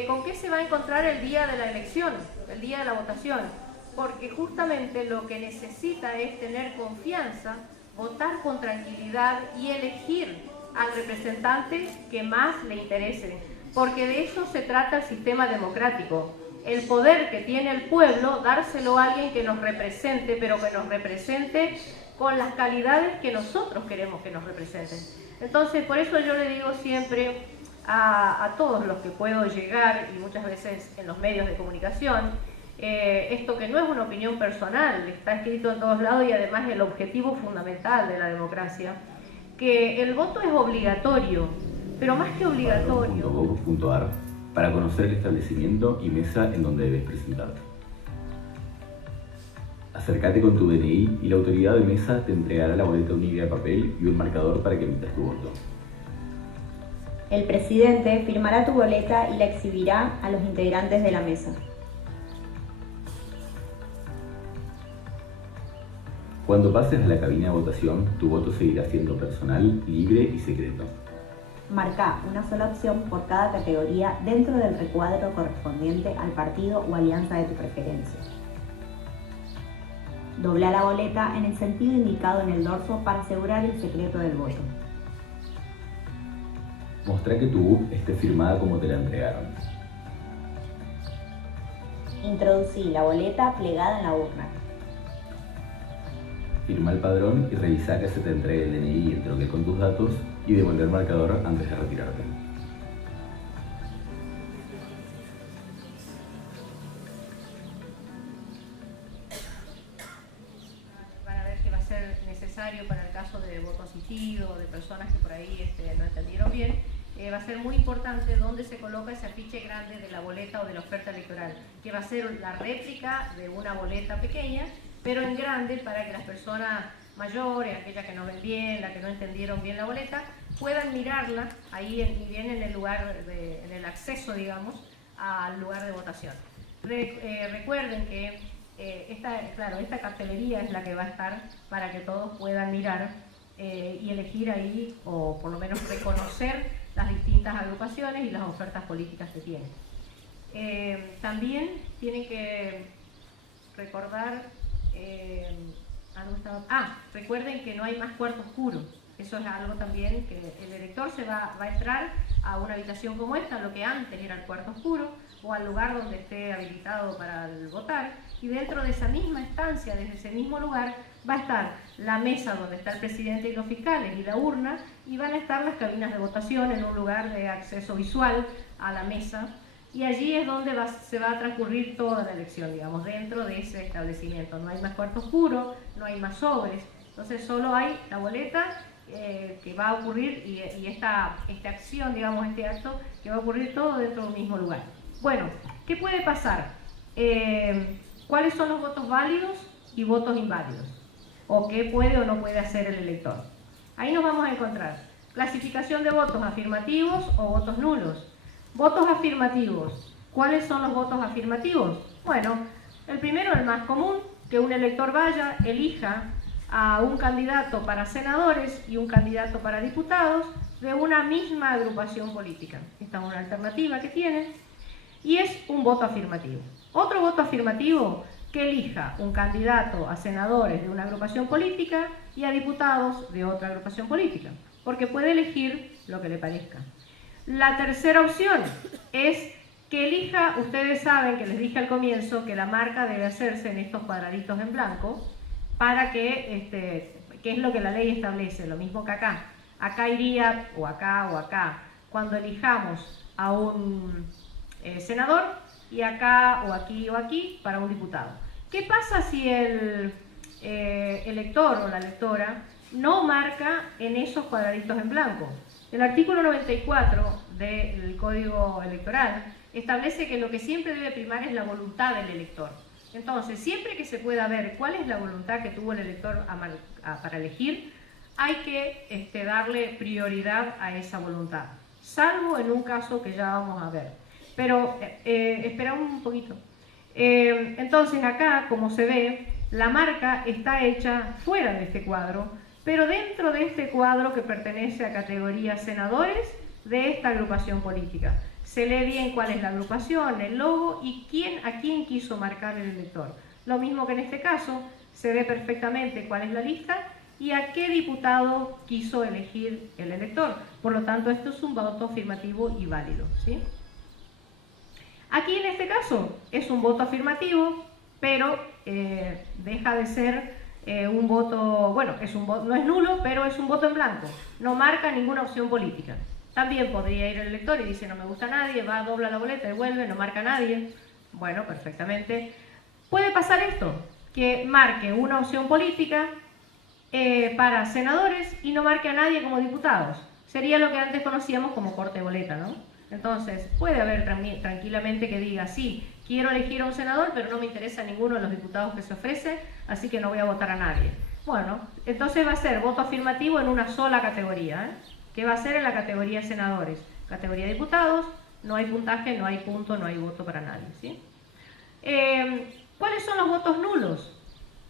con qué se va a encontrar el día de la elección, el día de la votación, porque justamente lo que necesita es tener confianza, votar con tranquilidad y elegir al representante que más le interese, porque de eso se trata el sistema democrático. El poder que tiene el pueblo, dárselo a alguien que nos represente, pero que nos represente con las calidades que nosotros queremos que nos representen. Entonces, por eso yo le digo siempre a todos los que puedo llegar, y muchas veces en los medios de comunicación, esto que no es una opinión personal, está escrito en todos lados y además es el objetivo fundamental de la democracia, que el voto es obligatorio, pero más que obligatorio... para conocer el establecimiento y mesa en donde debes presentarte. Acércate con tu DNI y la autoridad de mesa te entregará la boleta unida de papel y un marcador para que emitas tu voto. El presidente firmará tu boleta y la exhibirá a los integrantes de la mesa. Cuando pases a la cabina de votación, tu voto seguirá siendo personal, libre y secreto. Marca una sola opción por cada categoría dentro del recuadro correspondiente al partido o alianza de tu preferencia. Dobla la boleta en el sentido indicado en el dorso para asegurar el secreto del voto. Mostrá que tu UP esté firmada como te la entregaron. Introducí la boleta plegada en la urna. Firma el padrón y revisa que se te entregue el DNI y el troquel con tus datos, y devolver el marcador antes de retirarte. de voto asistido, de personas que por ahí no entendieron bien, va a ser muy importante dónde se coloca ese afiche grande de la boleta o de la oferta electoral, que va a ser la réplica de una boleta pequeña, pero en grande, para que las personas mayores, aquellas que no ven bien, las que no entendieron bien la boleta, puedan mirarla ahí bien en el lugar, en el acceso, digamos, al lugar de votación. Recuerden que esta cartelería es la que va a estar para que todos puedan mirar y elegir ahí, o por lo menos reconocer las distintas agrupaciones y las ofertas políticas que tienen. También tienen que recordar, recuerden que no hay más cuarto oscuro. Eso es algo también que el elector se va a entrar a una habitación como esta, lo que antes era el cuarto oscuro, o al lugar donde esté habilitado para votar, y dentro de esa misma estancia, desde ese mismo lugar, va a estar la mesa donde está el presidente y los fiscales y la urna, y van a estar las cabinas de votación en un lugar de acceso visual a la mesa, y allí es donde se va a transcurrir toda la elección, digamos, dentro de ese establecimiento. No hay más cuarto oscuro, no hay más sobres, entonces solo hay la boleta que va a ocurrir y esta acción, digamos, este acto, que va a ocurrir todo dentro del mismo lugar. Bueno, ¿qué puede pasar? ¿Cuáles son los votos válidos y votos inválidos? ¿O qué puede o no puede hacer el elector? Ahí nos vamos a encontrar clasificación de votos afirmativos o votos nulos. Votos afirmativos. ¿Cuáles son los votos afirmativos? Bueno, el primero, el más común, que un elector vaya, elija a un candidato para senadores y un candidato para diputados de una misma agrupación política. Esta es una alternativa que tienen y es un voto afirmativo. Otro voto afirmativo, que elija un candidato a senadores de una agrupación política y a diputados de otra agrupación política, porque puede elegir lo que le parezca. La tercera opción es que elija, ustedes saben que les dije al comienzo que la marca debe hacerse en estos cuadraditos en blanco, para que es lo que la ley establece, lo mismo que acá. Acá iría o acá, cuando elijamos a un senador, y acá o aquí para un diputado. ¿Qué pasa si el elector o la electora no marca en esos cuadraditos en blanco? El artículo 94 del Código Electoral establece que lo que siempre debe primar es la voluntad del elector. Entonces, siempre que se pueda ver cuál es la voluntad que tuvo el elector para elegir, hay que darle prioridad a esa voluntad, salvo en un caso que ya vamos a ver. Pero espera un poquito. Entonces acá, como se ve, la marca está hecha fuera de este cuadro, pero dentro de este cuadro que pertenece a categoría senadores de esta agrupación política. Se lee bien cuál es la agrupación, el logo y a quién quiso marcar el elector. Lo mismo que en este caso, se ve perfectamente cuál es la lista y a qué diputado quiso elegir el elector. Por lo tanto, esto es un voto afirmativo y válido, ¿sí? Aquí en este caso es un voto afirmativo, pero deja de ser un voto, bueno, no es nulo, pero es un voto en blanco. No marca ninguna opción política. También podría ir el elector y dice no me gusta nadie, va, dobla la boleta y vuelve, no marca a nadie. Bueno, perfectamente. Puede pasar esto, que marque una opción política para senadores y no marque a nadie como diputados. Sería lo que antes conocíamos como corte de boleta, ¿no? Entonces, puede haber tranquilamente que diga, sí, quiero elegir a un senador, pero no me interesa ninguno de los diputados que se ofrece, así que no voy a votar a nadie. Bueno, entonces va a ser voto afirmativo en una sola categoría, que va a ser en la categoría senadores. Categoría diputados, no hay puntaje, no hay punto, no hay voto para nadie, ¿sí? ¿Cuáles son los votos nulos?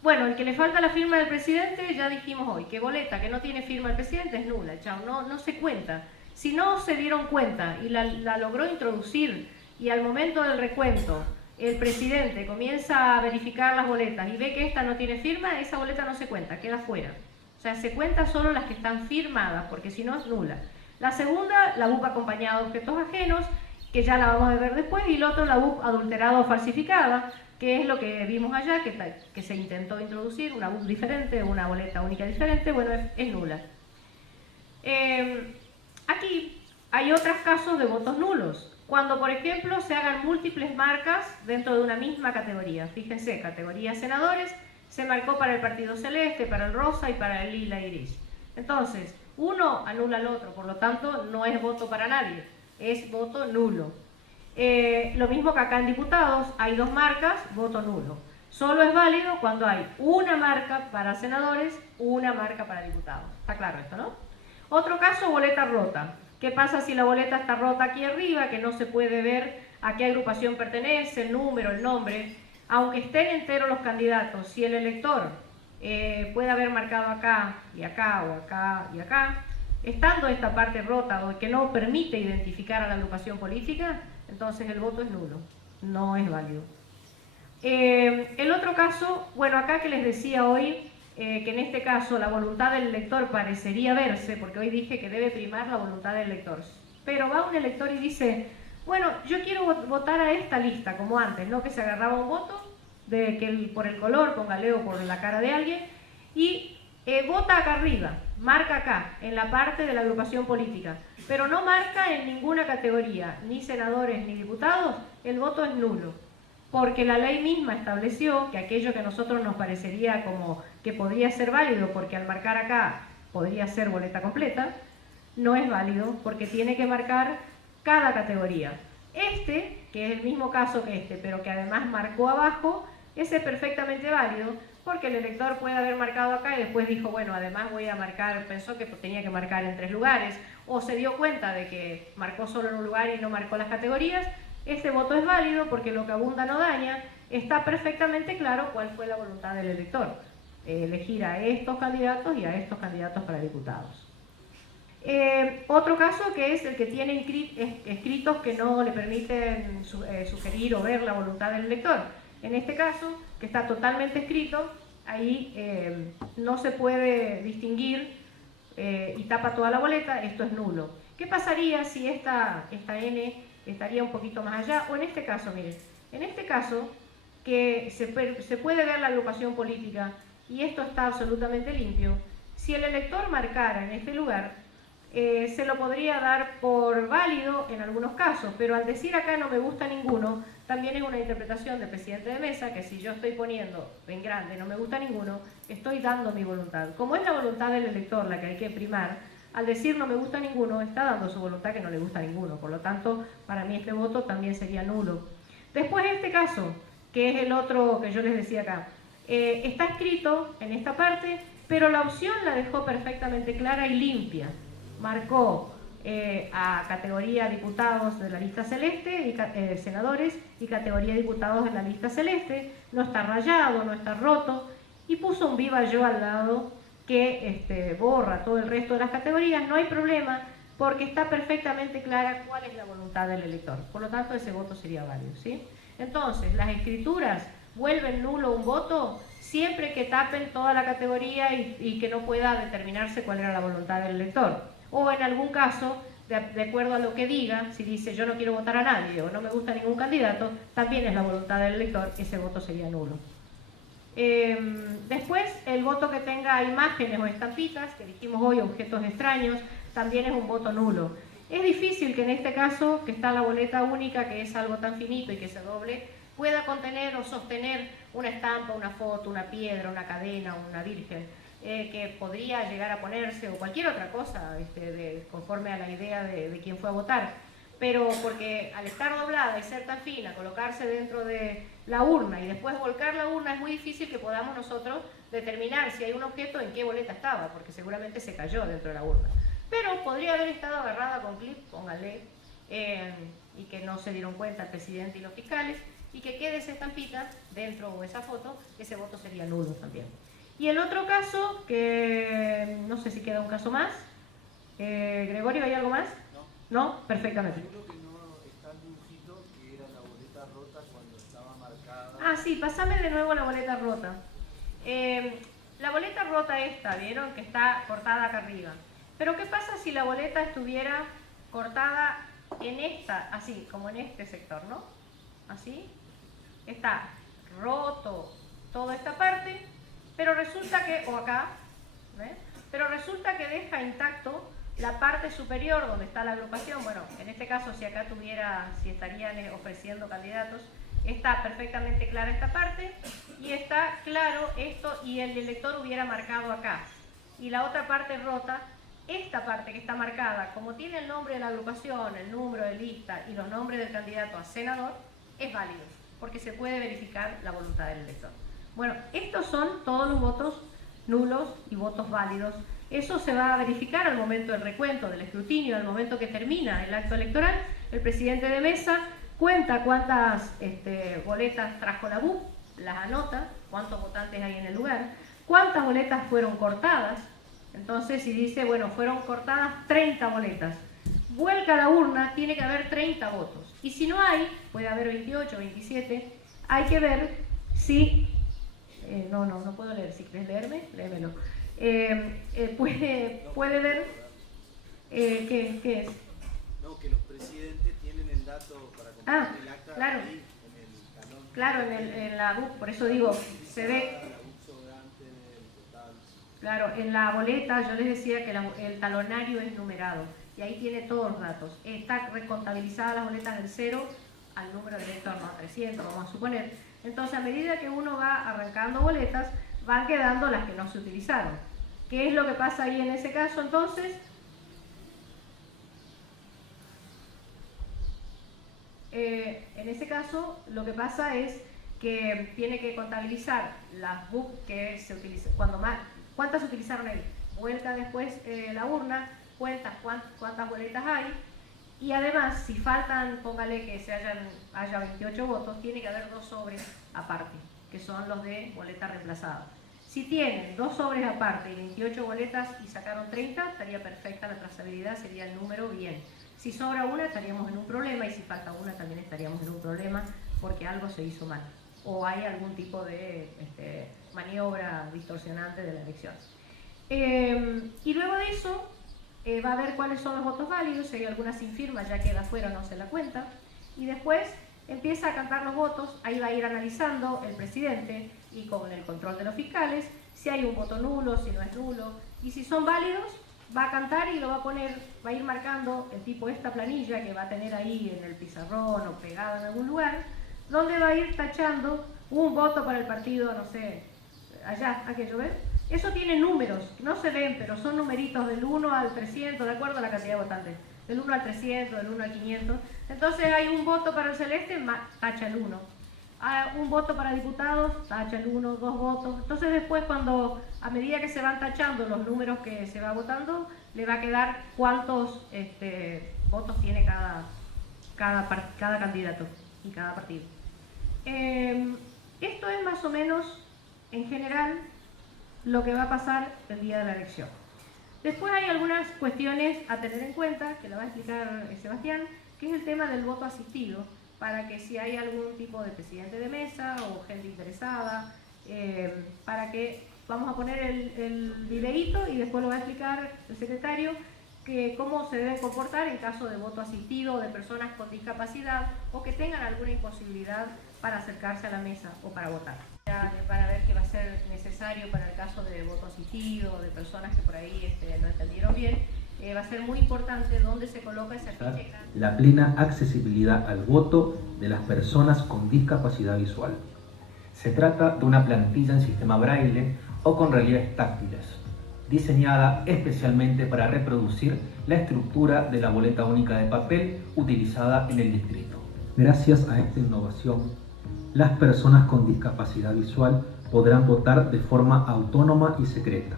Bueno, el que le falta la firma del presidente, ya dijimos hoy, que boleta que no tiene firma del presidente es nula, chao, no se cuenta. Si no se dieron cuenta y la logró introducir y al momento del recuento el presidente comienza a verificar las boletas y ve que esta no tiene firma, esa boleta no se cuenta, queda fuera. O sea, se cuenta solo las que están firmadas, porque si no es nula. La segunda, la BUP acompañada de objetos ajenos, que ya la vamos a ver después, y el otro, la BUP adulterada o falsificada, que es lo que vimos allá, que se intentó introducir, una BUP diferente, una boleta única diferente, bueno, es nula. Aquí hay otros casos de votos nulos, cuando por ejemplo se hagan múltiples marcas dentro de una misma categoría. Fíjense, categoría senadores, se marcó para el partido celeste, para el rosa y para el lila y gris. Entonces, uno anula al otro, por lo tanto no es voto para nadie, es voto nulo. Lo mismo que acá en diputados, hay 2 marcas, voto nulo. Solo es válido cuando hay una marca para senadores, una marca para diputados. ¿Está claro esto, no? Otro caso, boleta rota. ¿Qué pasa si la boleta está rota aquí arriba, que no se puede ver a qué agrupación pertenece, el número, el nombre? Aunque estén enteros los candidatos, si el elector puede haber marcado acá y acá o acá y acá, estando esta parte rota o que no permite identificar a la agrupación política, entonces el voto es nulo, no es válido. El otro caso, bueno, acá que les decía hoy, que en este caso la voluntad del elector parecería verse, porque hoy dije que debe primar la voluntad del elector, pero va un elector y dice, bueno, yo quiero votar a esta lista, como antes, ¿no? Que se agarraba un voto, por el color, póngale, o por la cara de alguien, y vota acá arriba, marca acá, en la parte de la agrupación política, pero no marca en ninguna categoría, ni senadores ni diputados, el voto es nulo. Porque la ley misma estableció que aquello que a nosotros nos parecería como que podría ser válido, porque al marcar acá podría ser boleta completa, no es válido porque tiene que marcar cada categoría. Este, que es el mismo caso que este, pero que además marcó abajo, ese es perfectamente válido porque el elector puede haber marcado acá y después dijo, bueno, además voy a marcar, pensó que tenía que marcar en 3 lugares, o se dio cuenta de que marcó solo en un lugar y no marcó las categorías. Este voto es válido porque lo que abunda no daña, está perfectamente claro cuál fue la voluntad del elector, elegir a estos candidatos y a estos candidatos para diputados. Otro caso que es el que tiene escritos que no le permiten sugerir o ver la voluntad del elector. En este caso, que está totalmente escrito, ahí no se puede distinguir y tapa toda la boleta, esto es nulo. ¿Qué pasaría si esta N estaría un poquito más allá? O en este caso, miren, en este caso que se puede ver la agrupación política y esto está absolutamente limpio, si el elector marcara en este lugar, se lo podría dar por válido en algunos casos, pero al decir acá no me gusta ninguno, también es una interpretación del presidente de mesa que si yo estoy poniendo en grande no me gusta ninguno, estoy dando mi voluntad. Como es la voluntad del elector la que hay que primar, al decir no me gusta ninguno, está dando su voluntad que no le gusta ninguno. Por lo tanto, para mí este voto también sería nulo. Después este caso, que es el otro que yo les decía acá, está escrito en esta parte, pero la opción la dejó perfectamente clara y limpia. Marcó a categoría diputados de la lista celeste, y senadores, y categoría diputados de la lista celeste. No está rayado, no está roto, y puso un viva yo al lado que borra todo el resto de las categorías. No hay problema porque está perfectamente clara cuál es la voluntad del elector. Por lo tanto, ese voto sería válido, ¿sí? Entonces, las escrituras vuelven nulo un voto siempre que tapen toda la categoría y que no pueda determinarse cuál era la voluntad del elector. O en algún caso, de acuerdo a lo que diga, si dice yo no quiero votar a nadie o no me gusta ningún candidato, también es la voluntad del elector, ese voto sería nulo. Después, el voto que tenga imágenes o estampitas, que dijimos hoy, objetos extraños, también es un voto nulo. Es difícil que en este caso, que está la boleta única, que es algo tan finito y que se doble, pueda contener o sostener una estampa, una foto, una piedra, una cadena, una virgen, que podría llegar a ponerse, o cualquier otra cosa, conforme a la idea de quién fue a votar. Pero porque al estar doblada y ser tan fina, colocarse dentro de la urna y después volcar la urna, es muy difícil que podamos nosotros determinar si hay un objeto en qué boleta estaba, porque seguramente se cayó dentro de la urna. Pero podría haber estado agarrada con clip, póngale, y que no se dieron cuenta el presidente y los fiscales, y que quede esa estampita dentro o esa foto, ese voto sería nulo también. Y el otro caso, que no sé si queda un caso más. Gregorio, ¿hay algo más? ¿No? Perfectamente. Seguro que no está el dibujito que era la boleta rota cuando estaba marcada. Ah, sí, pasame de nuevo la boleta rota. La boleta rota esta, ¿vieron? Que está cortada acá arriba. Pero ¿qué pasa si la boleta estuviera cortada en esta, así, como en este sector, ¿no? Así. Está roto toda esta parte, pero resulta que, o acá, ¿ves? Pero resulta que deja intacto la parte superior donde está la agrupación. Bueno, en este caso, si acá si estarían ofreciendo candidatos, está perfectamente clara esta parte y está claro esto, y el elector hubiera marcado acá. y la otra parte rota. Esta parte que está marcada, como tiene el nombre de la agrupación, el número de lista y los nombres del candidato a senador, es válido, porque se puede verificar la voluntad del elector. Bueno, estos son todos los votos nulos y votos válidos. Eso se va a verificar al momento del recuento, del escrutinio, al momento que termina el acto electoral. El presidente de mesa cuenta cuántas boletas trajo la BUP, las anota, cuántos votantes hay en el lugar, cuántas boletas fueron cortadas. Entonces, si dice, bueno, fueron cortadas 30 boletas, vuelca a la urna, tiene que haber 30 votos. Y si no hay, puede haber 28, 27, hay que ver si... no puedo leer, si quieres leerme, léemelo. Puede ver... ¿qué es? No, que los presidentes tienen el dato para completar el acta claro. ahí, en el talón. Claro, en la BUP, por eso digo, se ve... Claro, en la boleta yo les decía que el talonario es numerado y ahí tiene todos los datos. Está recontabilizada las boletas del 0 al número de elector, no a 300, vamos a suponer. Entonces, a medida que uno va arrancando boletas, van quedando las que no se utilizaron. ¿Qué es lo que pasa ahí en ese caso entonces? En ese caso, lo que pasa es que tiene que contabilizar las BUP que se utilizan, cuántas se utilizaron ahí, vuelta después la urna, cuenta cuántas boletas hay, y además, si faltan, póngale que haya 28 votos, tiene que haber 2 sobres aparte, que son los de boleta reemplazada. Si tienen 2 sobres aparte y 28 boletas y sacaron 30, estaría perfecta la trazabilidad, sería el número bien. Si sobra una, estaríamos en un problema, y si falta una, también estaríamos en un problema, porque algo se hizo mal, o hay algún tipo de maniobra distorsionante de la elección. Y luego de eso, va a ver cuáles son los votos válidos. Si hay alguna sin firma, ya queda fuera, no se la cuenta, y después empieza a cantar los votos. Ahí va a ir analizando el presidente, y con el control de los fiscales, si hay un voto nulo, si no es nulo, y si son válidos, va a cantar y lo va a poner, va a ir marcando el tipo esta planilla que va a tener ahí en el pizarrón o pegada en algún lugar, donde va a ir tachando un voto para el partido, no sé, allá, aquello, ¿ves? Eso tiene números, no se ven, pero son numeritos del 1 al 300, de acuerdo a la cantidad de votantes, del 1 al 300, del 1 al 500. Entonces hay un voto para el celeste, tacha el 1. Un voto para diputados, tacha el 1, 2 votos. Entonces después, cuando a medida que se van tachando los números que se va votando, le va a quedar cuántos votos tiene cada candidato y cada partido. Esto es más o menos, en general, lo que va a pasar el día de la elección. Después hay algunas cuestiones a tener en cuenta, que la va a explicar Sebastián, que es el tema del voto asistido, para que si hay algún tipo de presidente de mesa o gente interesada, para que vamos a poner el videíto y después lo va a explicar el secretario, que cómo se deben comportar en caso de voto asistido o de personas con discapacidad o que tengan alguna imposibilidad para acercarse a la mesa o para votar. Ya van a ver que va a ser necesario para el caso de voto asistido o de personas que por ahí no entendieron bien. Va a ser muy importante dónde se coloca ese afiche grande. La plena accesibilidad al voto de las personas con discapacidad visual. Se trata de una plantilla en sistema braille o con relieves táctiles, diseñada especialmente para reproducir la estructura de la boleta única de papel utilizada en el distrito. Gracias a esta innovación, las personas con discapacidad visual podrán votar de forma autónoma y secreta,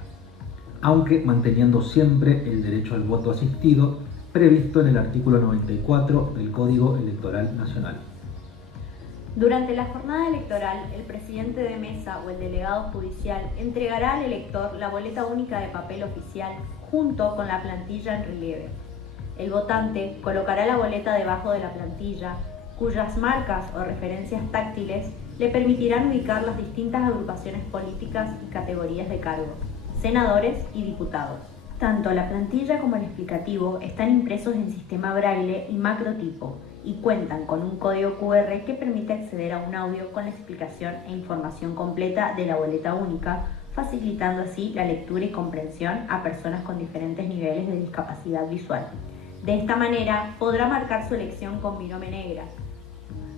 aunque manteniendo siempre el derecho al voto asistido previsto en el artículo 94 del Código Electoral Nacional. Durante la jornada electoral, el presidente de mesa o el delegado judicial entregará al elector la boleta única de papel oficial junto con la plantilla en relieve. El votante colocará la boleta debajo de la plantilla, cuyas marcas o referencias táctiles le permitirán ubicar las distintas agrupaciones políticas y categorías de cargo, senadores y diputados. Tanto la plantilla como el explicativo están impresos en sistema braille y macrotipo y cuentan con un código QR que permite acceder a un audio con la explicación e información completa de la boleta única, facilitando así la lectura y comprensión a personas con diferentes niveles de discapacidad visual. De esta manera podrá marcar su elección con virome negra,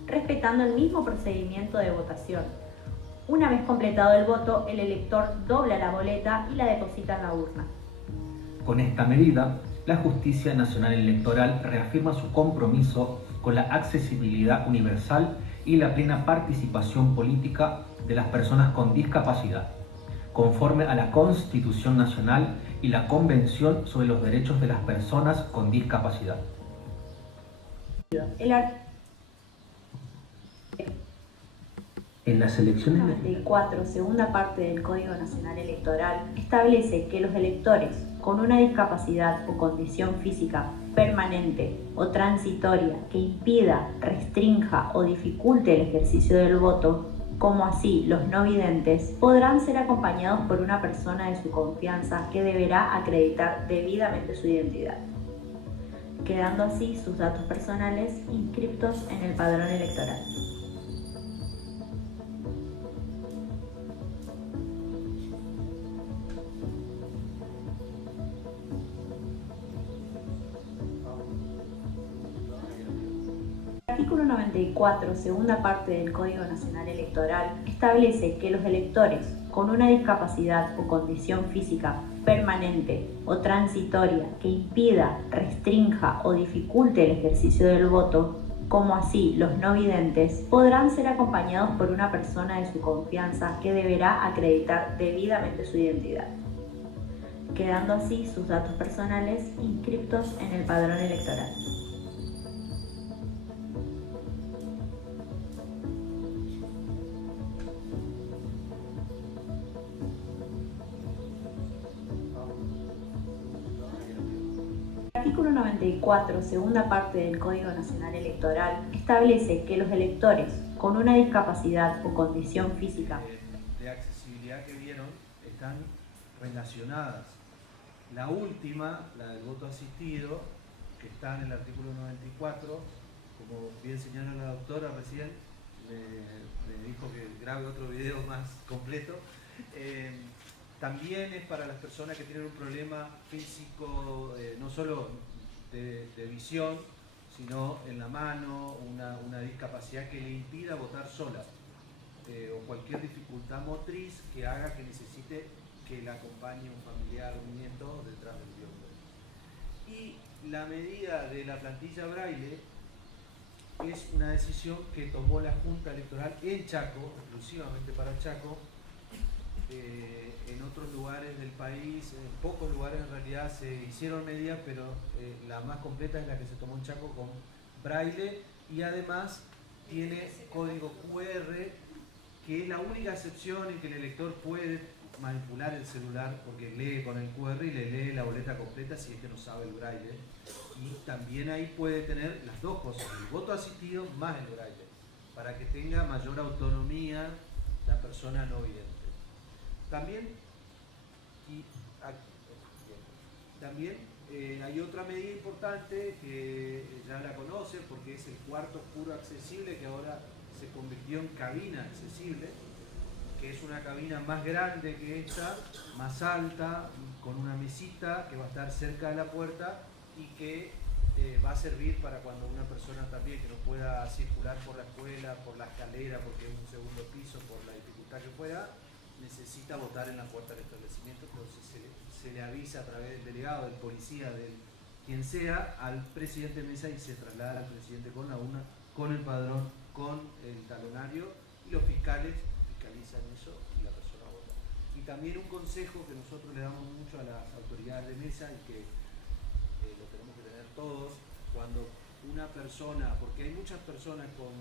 respetando el mismo procedimiento de votación. Una vez completado el voto, el elector dobla la boleta y la deposita en la urna. Con esta medida, la Justicia Nacional Electoral reafirma su compromiso con la accesibilidad universal y la plena participación política de las personas con discapacidad, conforme a la Constitución Nacional y la Convención sobre los Derechos de las Personas con Discapacidad. En las elecciones 94, segunda parte del Código Nacional Electoral, establece que los electores con una discapacidad o condición física permanente o transitoria que impida, restrinja o dificulte el ejercicio del voto, como así los no videntes, podrán ser acompañados por una persona de su confianza que deberá acreditar debidamente su identidad, quedando así sus datos personales inscriptos en el padrón electoral. El artículo 94, segunda parte del Código Nacional Electoral, establece que los electores con una discapacidad o condición física permanente o transitoria que impida, restrinja o dificulte el ejercicio del voto, como así los no videntes, podrán ser acompañados por una persona de su confianza que deberá acreditar debidamente su identidad, quedando así sus datos personales inscriptos en el padrón electoral. El artículo 94, segunda parte del Código Nacional Electoral, establece que los electores con una discapacidad o condición física de accesibilidad que vieron están relacionadas. La última, la del voto asistido, que está en el artículo 94, como bien señala la doctora recién, me dijo que grabe otro video más completo. También es para las personas que tienen un problema físico, no solo de visión, sino en la mano, una discapacidad que le impida votar sola, o cualquier dificultad motriz que haga que necesite que la acompañe un familiar, un nieto detrás del biombo. Y la medida de la plantilla braille es una decisión que tomó la Junta Electoral en Chaco, exclusivamente para Chaco. En otros lugares del país, en pocos lugares en realidad se hicieron medidas, pero la más completa es la que se tomó en Chaco con braille, y además tiene código QR, que es la única excepción en que el elector puede manipular el celular porque lee con el QR y le lee la boleta completa si es que no sabe el braille. Y también ahí puede tener las dos cosas, el voto asistido más el braille, para que tenga mayor autonomía la persona no vidente. También hay otra medida importante que ya la conocen porque es el cuarto oscuro accesible, que ahora se convirtió en cabina accesible, que es una cabina más grande que esta, más alta, con una mesita que va a estar cerca de la puerta y que va a servir para cuando una persona también que no pueda circular por la escuela, por la escalera, porque es un segundo piso, por la dificultad que fuera, necesita votar en la puerta del establecimiento. Entonces se le avisa a través del delegado, del policía, del quien sea, al presidente de mesa, y se traslada al presidente con la urna, con el padrón, con el talonario, y los fiscales fiscalizan eso y la persona vota. Y también un consejo que nosotros le damos mucho a las autoridades de mesa y que lo tenemos que tener todos: cuando una persona, porque hay muchas personas con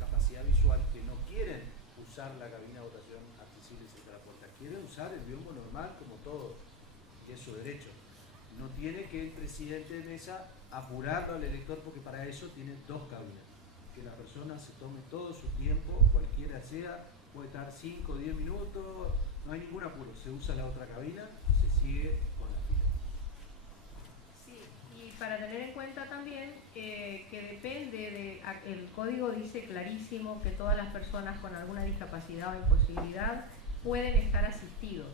capacidad visual que no quieren usar la cabina de votación accesible cerca de la puerta, quieren usar el biombo normal como todo, que es su derecho. No tiene que el presidente de mesa apurarlo al elector, porque para eso tiene dos cabinas. Que la persona se tome todo su tiempo, cualquiera sea, puede estar 5 o 10 minutos, no hay ningún apuro, se usa la otra cabina y se sigue con la fila. Sí, y para tener en cuenta también que depende el código dice clarísimo que todas las personas con alguna discapacidad o imposibilidad pueden estar asistidos.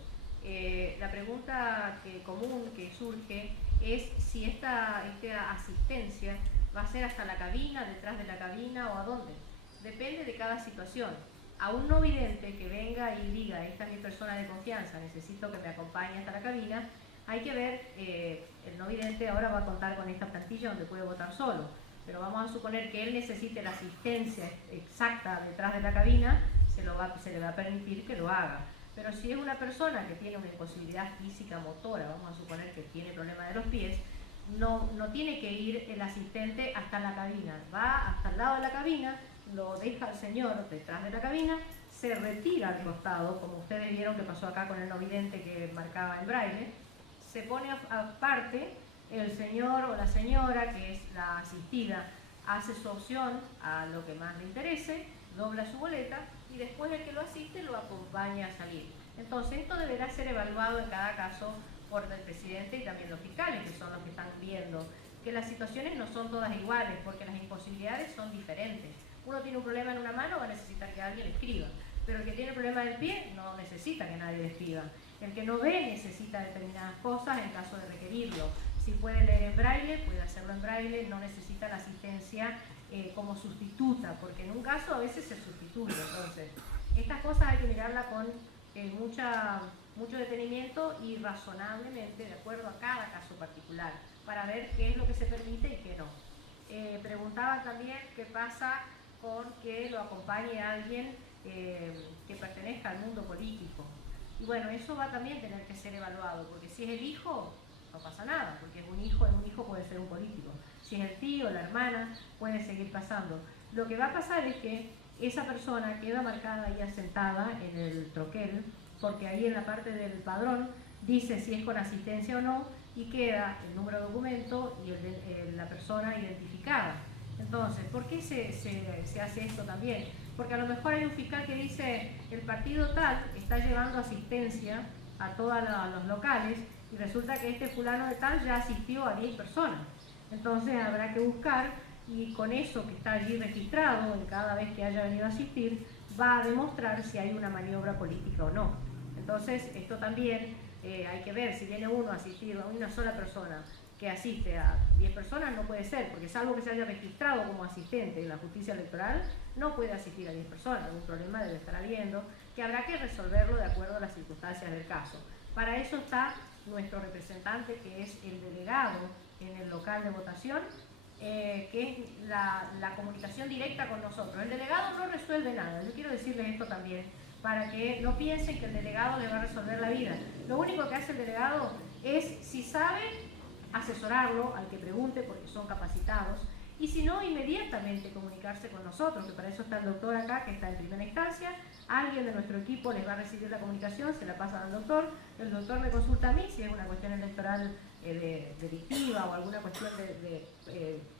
La pregunta común que surge es si esta asistencia va a ser hasta la cabina, detrás de la cabina o a dónde. Depende de cada situación. a un no vidente que venga y diga, esta es mi persona de confianza, necesito que me acompañe hasta la cabina, hay que ver, el no vidente ahora va a contar con esta plantilla donde puede votar solo, pero vamos a suponer que él necesite la asistencia exacta detrás de la cabina, se le va a permitir que lo haga. Pero si es una persona que tiene una imposibilidad física motora, vamos a suponer que tiene problema de los pies, no tiene que ir el asistente hasta la cabina, va hasta el lado de la cabina, lo deja al señor detrás de la cabina, se retira al costado, como ustedes vieron que pasó acá con el no vidente que marcaba en braille, se pone aparte, el señor o la señora, que es la asistida, hace su opción a lo que más le interese, dobla su boleta y después el que lo asiste lo acompaña a salir. Entonces esto deberá ser evaluado en cada caso por el presidente y también los fiscales, que son los que están viendo que las situaciones no son todas iguales, porque las imposibilidades son diferentes. Uno tiene un problema en una mano, va a necesitar que alguien le escriba, pero el que tiene el problema del pie no necesita que nadie le escriba. El que no ve necesita determinadas cosas en caso de requerirlo. Si puede leer en braille, puede hacerlo en braille, no necesita la asistencia como sustituta, porque en un caso a veces se sustituye. Entonces, estas cosas hay que mirarlas con mucho detenimiento y razonablemente de acuerdo a cada caso particular, para ver qué es lo que se permite y qué no. Preguntaban también qué pasa con que lo acompañe alguien que pertenezca al mundo político. Y bueno, eso va también a tener que ser evaluado, porque si es el hijo, no pasa nada, porque es un hijo puede ser un político. Si es el tío, la hermana, puede seguir pasando. Lo que va a pasar es que esa persona queda marcada y asentada en el troquel, porque ahí en la parte del padrón dice si es con asistencia o no, y queda el número de documento y la persona identificada. Entonces, ¿por qué se hace esto también? Porque a lo mejor hay un fiscal que dice el partido tal está llevando asistencia a todos los locales y resulta que este fulano de tal ya asistió a 10 personas. Entonces habrá que buscar y con eso que está allí registrado en cada vez que haya venido a asistir va a demostrar si hay una maniobra política o no. Entonces esto también hay que ver si viene uno a asistir a una sola persona que asiste a 10 personas, no puede ser, porque salvo que se haya registrado como asistente en la justicia electoral, no puede asistir a 10 personas. Algún problema debe estar habiendo, que habrá que resolverlo de acuerdo a las circunstancias del caso. Para eso está nuestro representante, que es el delegado en el local de votación, que es la comunicación directa con nosotros. El delegado no resuelve nada, yo quiero decirles esto también, para que no piensen que el delegado le va a resolver la vida. Lo único que hace el delegado es, si sabe, asesorarlo al que pregunte, porque son capacitados, y si no, inmediatamente comunicarse con nosotros, que para eso está el doctor acá, que está en primera instancia. Alguien de nuestro equipo les va a recibir la comunicación, se la pasan al doctor, el doctor me consulta a mí si es una cuestión electoral delictiva o alguna cuestión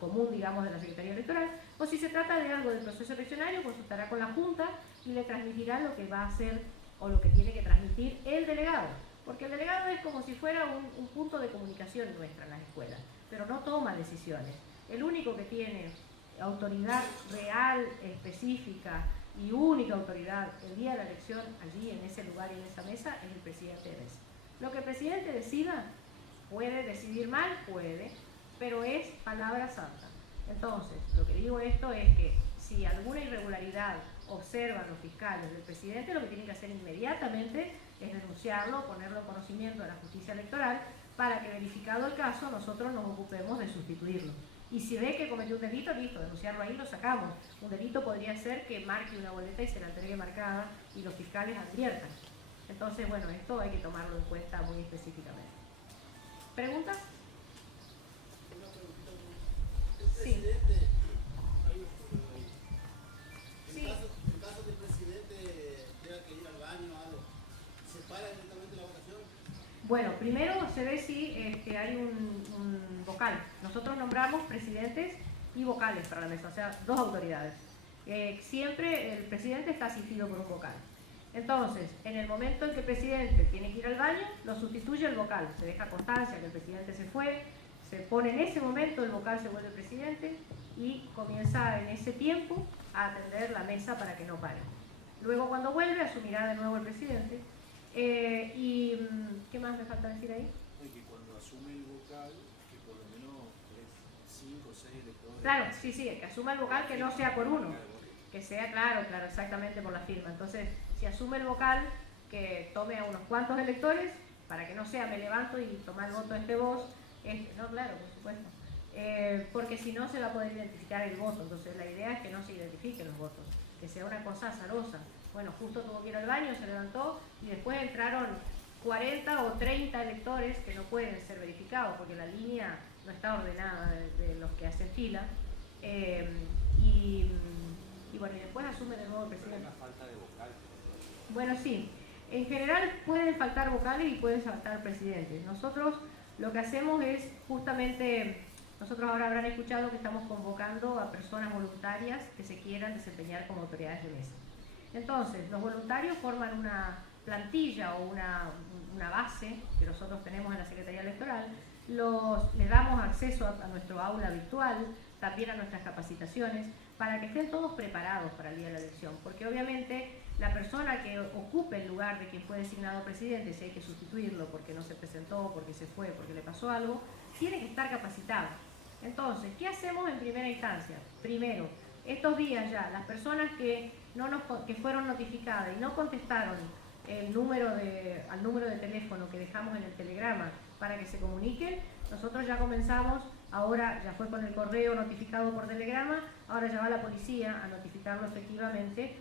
común, digamos, de la Secretaría Electoral, o si se trata de algo del proceso eleccionario, consultará con la Junta y le transmitirá lo que va a hacer o lo que tiene que transmitir el delegado. Porque el delegado es como si fuera un punto de comunicación nuestra en las escuelas, pero no toma decisiones. El único que tiene autoridad real, específica y única autoridad el día de la elección, allí en ese lugar y en esa mesa, es el presidente de mesa. Lo que el presidente decida, puede decidir mal, puede, pero es palabra santa. Entonces, lo que digo esto es que si alguna irregularidad observan los fiscales del presidente, lo que tienen que hacer inmediatamente es denunciarlo, ponerlo en conocimiento de la justicia electoral, para que, verificado el caso, nosotros nos ocupemos de sustituirlo. Y si ve que cometió un delito, listo, denunciarlo ahí, lo sacamos. Un delito podría ser que marque una boleta y se la entregue marcada y los fiscales adviertan. Entonces, bueno, esto hay que tomarlo en cuenta muy específicamente. ¿Preguntas? Sí. En caso que el presidente tenga que ir al baño o algo, ¿se para directamente la votación? Bueno, primero se ve si hay un vocal. Nosotros nombramos presidentes y vocales para la mesa, o sea, dos autoridades. Siempre el presidente está asistido por un vocal. Entonces, en el momento en que el presidente tiene que ir al baño, lo sustituye el vocal. Se deja constancia que el presidente se fue, se pone en ese momento, el vocal se vuelve presidente y comienza en ese tiempo a atender la mesa para que no pare. Luego, cuando vuelve, asumirá de nuevo el presidente. ¿Qué más me falta decir ahí? Que cuando asume el vocal, que por lo menos es 5 o 6 electores. Claro, sí, que asuma el vocal, que no sea por uno. Que sea, claro, exactamente por la firma. Entonces, si asume el vocal, que tome a unos cuantos electores, para que no sea me levanto y tomar el voto de este vos, no, claro, por supuesto. Porque si no se va a poder identificar el voto. Entonces la idea es que no se identifiquen los votos, que sea una cosa azarosa. Bueno, justo tuvo que ir al baño, se levantó y después entraron 40 o 30 electores que no pueden ser verificados porque la línea no está ordenada de los que hacen fila. Y bueno, y después asume de nuevo el presidente. Una falta de vocal. Bueno, sí. En general pueden faltar vocales y pueden faltar presidentes. Nosotros lo que hacemos es justamente, nosotros ahora habrán escuchado que estamos convocando a personas voluntarias que se quieran desempeñar como autoridades de mesa. Entonces, los voluntarios forman una plantilla o una base que nosotros tenemos en la Secretaría Electoral. Les damos acceso a nuestro aula virtual, también a nuestras capacitaciones, para que estén todos preparados para el día de la elección, porque obviamente la persona que ocupe el lugar de quien fue designado presidente, si hay que sustituirlo porque no se presentó, porque se fue, porque le pasó algo, tiene que estar capacitado. Entonces, ¿qué hacemos en primera instancia? Primero, estos días ya, las personas que fueron notificadas y no contestaron al número de teléfono que dejamos en el telegrama para que se comuniquen, nosotros ya comenzamos, ahora ya fue con el correo notificado por telegrama, ahora ya va la policía a notificarlo efectivamente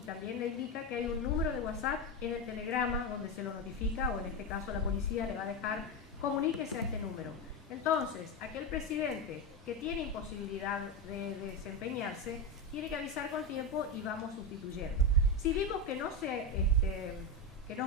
y también le indica que hay un número de WhatsApp en el telegrama donde se lo notifica, o en este caso la policía le va a dejar, comuníquese a este número. Entonces, aquel presidente que tiene imposibilidad de desempeñarse, tiene que avisar con tiempo y vamos sustituyendo. Si vimos que no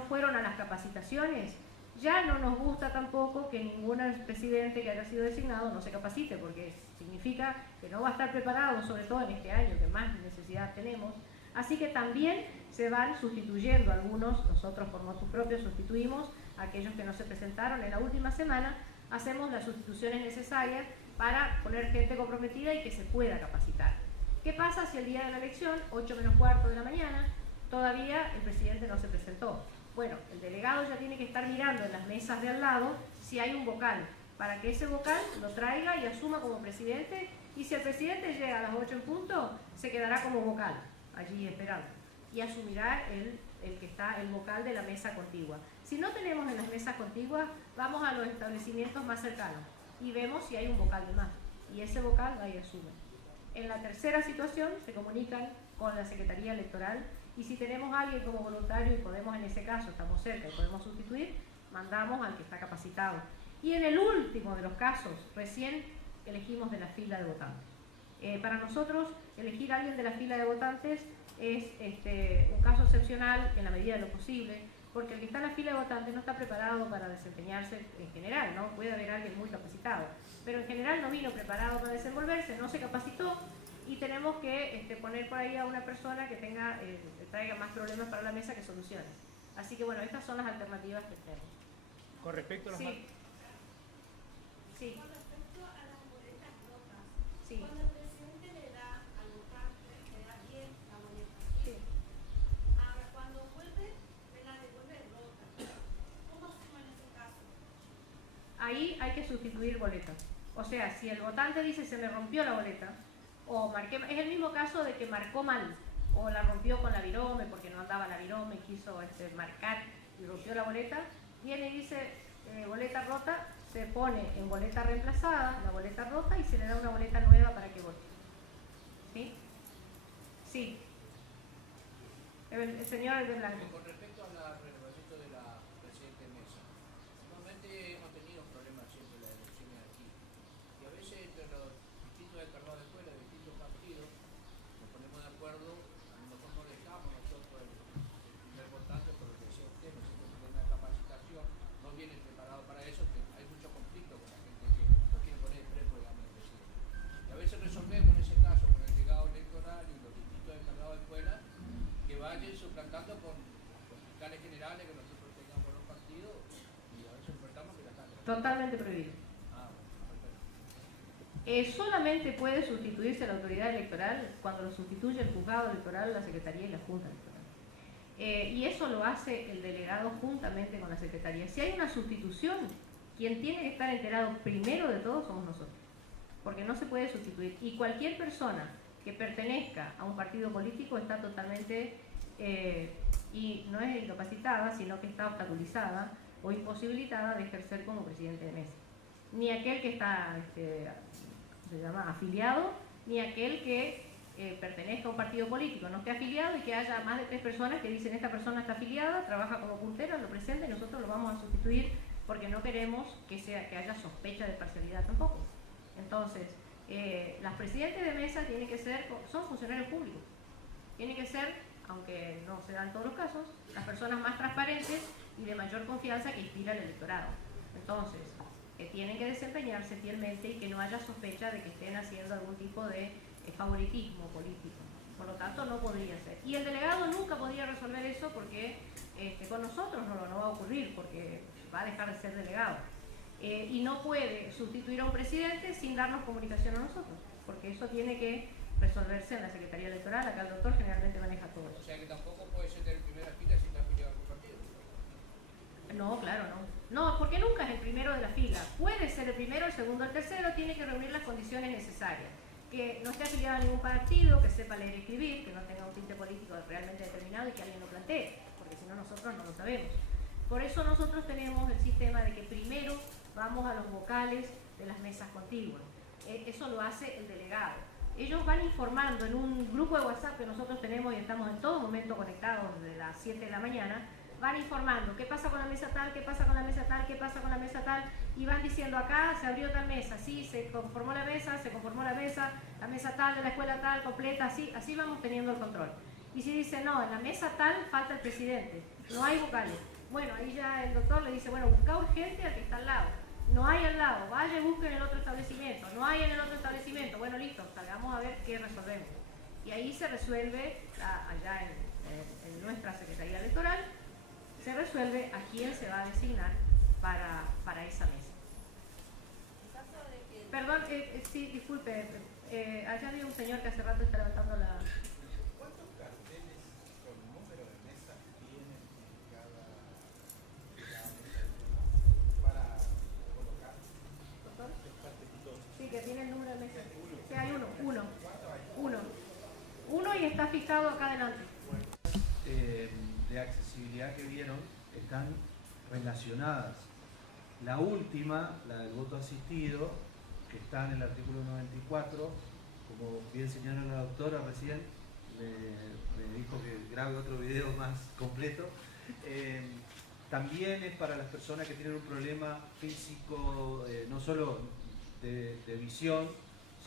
fueron a las capacitaciones, ya no nos gusta tampoco que ningún presidente que haya sido designado no se capacite, porque significa que no va a estar preparado, sobre todo en este año que más necesidad tenemos. Así que también se van sustituyendo algunos, nosotros por motu propio sustituimos a aquellos que no se presentaron en la última semana, hacemos las sustituciones necesarias para poner gente comprometida y que se pueda capacitar. ¿Qué pasa si el día de la elección, 8 menos cuarto de la mañana, todavía el presidente no se presentó? Bueno, el delegado ya tiene que estar mirando en las mesas de al lado si hay un vocal, para que ese vocal lo traiga y asuma como presidente, y si el presidente llega a las 8 en punto, se quedará como vocal, allí esperando, y asumirá el vocal de la mesa contigua. Si no tenemos en las mesas contiguas, vamos a los establecimientos más cercanos y vemos si hay un vocal de más, y ese vocal va y asume. En la tercera situación se comunican con la Secretaría Electoral, y si tenemos a alguien como voluntario y podemos, en ese caso, estamos cerca y podemos sustituir, mandamos al que está capacitado. Y en el último de los casos, recién elegimos de la fila de votantes. Para nosotros, elegir a alguien de la fila de votantes es un caso excepcional en la medida de lo posible, porque el que está en la fila de votantes no está preparado para desempeñarse en general, ¿no? Puede haber alguien muy capacitado, pero en general no vino preparado para desenvolverse, no se capacitó, y tenemos que poner por ahí a una persona que traiga más problemas para la mesa que soluciones. Así que bueno, estas son las alternativas que tenemos. Con respecto a las Sí. Con respecto a las boletas rotas, sí. Cuando el presidente le da al votante, le da bien la boleta. Sí. Ahora, cuando vuelve, me la devuelve rota. ¿Cómo asumo en ese caso? Ahí hay que sustituir boletas. O sea, si el votante dice se me rompió la boleta, o marqué, es el mismo caso de que marcó mal, o la rompió con la virome porque no andaba la virome y quiso marcar y rompió la boleta, viene y dice boleta rota, se pone en boleta reemplazada la boleta rota y se le da una boleta nueva para que vote. ¿Sí? Sí. El señor de blanco. Con respecto al renovamiento de la presidente Mesa, normalmente hemos tenido problemas siempre en las elecciones aquí, y a veces entre los distintos encargados de escuela, de distintos partidos, nos ponemos de acuerdo, a lo mejor no dejamos nosotros el primer votante, por lo que decía usted, nosotros tenemos una capacitación, no vienen preparados para eso, que hay mucho conflicto con la gente que no quiere poner el prepo, digamos, el presidente. Y a veces resolvemos en ese caso con el delegado electoral y los distintos encargados de escuela, que vayan suplantando con fiscales generales que nosotros tengamos por los partidos, y a veces enfrentamos que la están. Totalmente prohibido. Solamente puede sustituirse la autoridad electoral cuando lo sustituye el juzgado electoral, la Secretaría y la Junta Electoral. Y eso lo hace el delegado juntamente con la Secretaría. Si hay una sustitución, quien tiene que estar enterado primero de todo somos nosotros, porque no se puede sustituir. Y cualquier persona que que pertenezca a un partido político está totalmente, y no es incapacitada, sino que está obstaculizada o imposibilitada de ejercer como presidente de mesa. Ni aquel que está, se llama afiliado, ni aquel que pertenezca a un partido político, no esté afiliado y que haya más de 3 personas que dicen esta persona está afiliada, trabaja como puntera, lo presenta y nosotros lo vamos a sustituir porque no queremos que haya sospecha de parcialidad tampoco. Entonces, las presidentes de mesa tienen que ser, son funcionarios públicos, tienen que ser, aunque no se dan en todos los casos, las personas más transparentes y de mayor confianza que inspira el electorado. Entonces, tienen que desempeñarse fielmente y que no haya sospecha de que estén haciendo algún tipo de favoritismo político. Por lo tanto, no podría ser. Y el delegado nunca podría resolver eso porque con nosotros no va a ocurrir, porque va a dejar de ser delegado. Y no puede sustituir a un presidente sin darnos comunicación a nosotros, porque eso tiene que resolverse en la Secretaría Electoral. Acá el doctor generalmente maneja todo eso. O sea que tampoco puede ser de primera fila si está afiliado a un partido. No, claro, no. No, porque nunca es el primero de la fila. Puede ser el primero, el segundo, el tercero, tiene que reunir las condiciones necesarias. Que no esté afiliado a ningún partido, que sepa leer y escribir, que no tenga un tinte político realmente determinado y que alguien lo plantee, porque si no nosotros no lo sabemos. Por eso nosotros tenemos el sistema de que primero vamos a los vocales de las mesas contiguas. Eso lo hace el delegado. Ellos van informando en un grupo de WhatsApp que nosotros tenemos y estamos en todo momento conectados desde las 7 de la mañana, van informando qué pasa con la mesa tal, qué pasa con la mesa tal, qué pasa con la mesa tal, y van diciendo acá se abrió tal mesa, sí, se conformó la mesa tal de la escuela tal, completa, así vamos teniendo el control. Y si dice no, en la mesa tal falta el presidente, no hay vocales, bueno, ahí ya el doctor le dice, bueno, busca urgente al que está al lado, no hay al lado, vaya y busque en el otro establecimiento, no hay en el otro establecimiento, bueno, listo, salgamos a ver qué resolvemos. Y ahí se resuelve, allá en nuestra Secretaría Electoral, se resuelve a quién se va a designar para esa mesa. Perdón, sí, disculpe, allá había un señor que hace rato está levantando la... ¿Cuántos carteles con número de mesa tienen en cada mesa para colocar? ¿Doctor? Sí, que tiene el número de mesa. Sí, hay uno y está fijado acá adelante. De accesibilidad que vieron están relacionadas. La última, la del voto asistido, que está en el artículo 94, como bien señaló la doctora recién, me dijo que grabe otro video más completo. También es para las personas que tienen un problema físico, no solo de visión,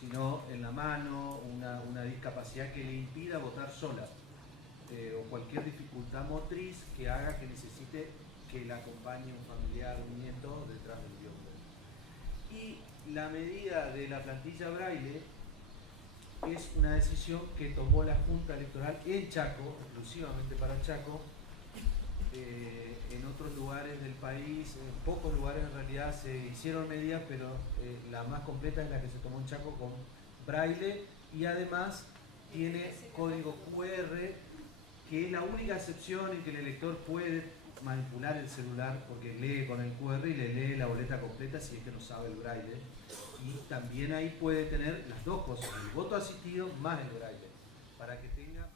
sino en la mano, una discapacidad que le impida votar sola. O cualquier dificultad motriz que haga que necesite que la acompañe un familiar, un nieto detrás del biombo. Y la medida de la plantilla braille es una decisión que tomó la Junta Electoral en Chaco, exclusivamente para Chaco. En otros lugares del país, en pocos lugares en realidad se hicieron medidas, pero la más completa es la que se tomó en Chaco con braille y además tiene código QR, que es la única excepción en que el elector puede manipular el celular porque lee con el QR y le lee la boleta completa si es que no sabe el braille. Y también ahí puede tener las dos cosas, el voto asistido más el braille, para que tenga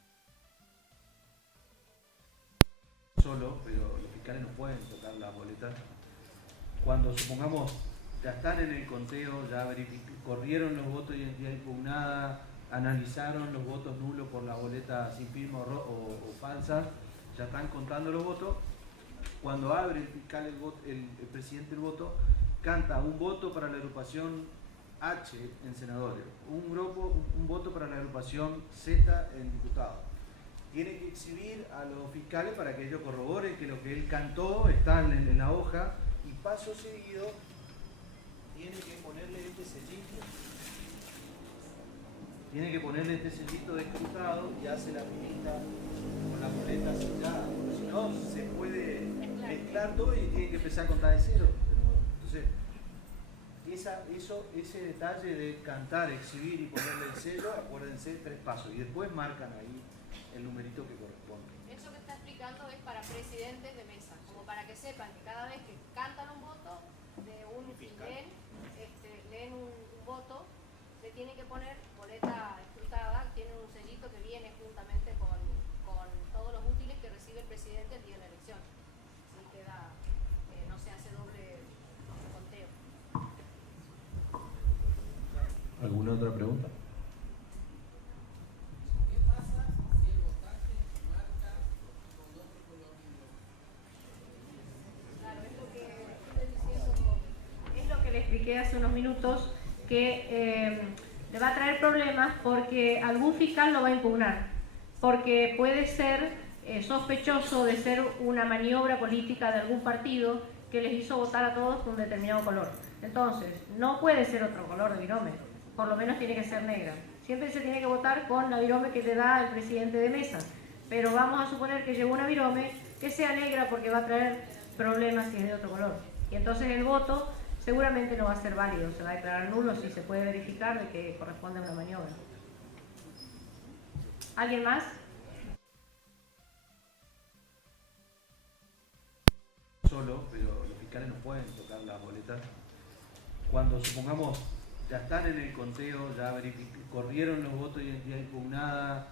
solo, pero los fiscales no pueden tocar las boletas. Cuando supongamos ya están en el conteo, ya corrieron los votos de identidad impugnada, analizaron los votos nulos por la boleta sin firma o falsa, ya están contando los votos. Cuando abre el fiscal el presidente el voto, canta un voto para la agrupación H en senadores, un voto para la agrupación Z en diputados. Tiene que exhibir a los fiscales para que ellos corroboren que lo que él cantó está en la hoja, y paso seguido tiene que ponerle este sellito. Tiene que ponerle este sellito de escrutado y hace la pinita con la boleta sellada, porque si no se puede mezclar todo y tiene que empezar a contar de cero. Entonces, ese detalle de cantar, exhibir y ponerle el sello, acuérdense, 3 pasos y después marcan ahí el numerito que corresponde. Eso que está explicando es para presidentes de mesa, como para que sepan que cada vez que cantan un voto de un leen un voto, le tiene que poner boleta escrutada, tiene un sellito que viene juntamente con todos los útiles que recibe el presidente el día de la elección. Así queda, no se hace doble conteo. ¿Alguna otra pregunta? ¿Qué pasa si el votante marca con otro color? Claro, es lo que estuve diciendo, es lo que le expliqué hace unos minutos, que le va a traer problemas porque algún fiscal lo va a impugnar, porque puede ser sospechoso de ser una maniobra política de algún partido que les hizo votar a todos con un determinado color. Entonces, no puede ser otro color de virome, por lo menos tiene que ser negra. Siempre se tiene que votar con la virome que le da el presidente de mesa, pero vamos a suponer que llevó una virome que sea negra porque va a traer problemas si es de otro color. Y entonces el voto seguramente no va a ser válido, se va a declarar nulo si se puede verificar de que corresponde a una maniobra. ¿Alguien más? Solo, pero los fiscales no pueden tocar las boletas. Cuando supongamos ya están en el conteo, ya corrieron los votos de identidad impugnada,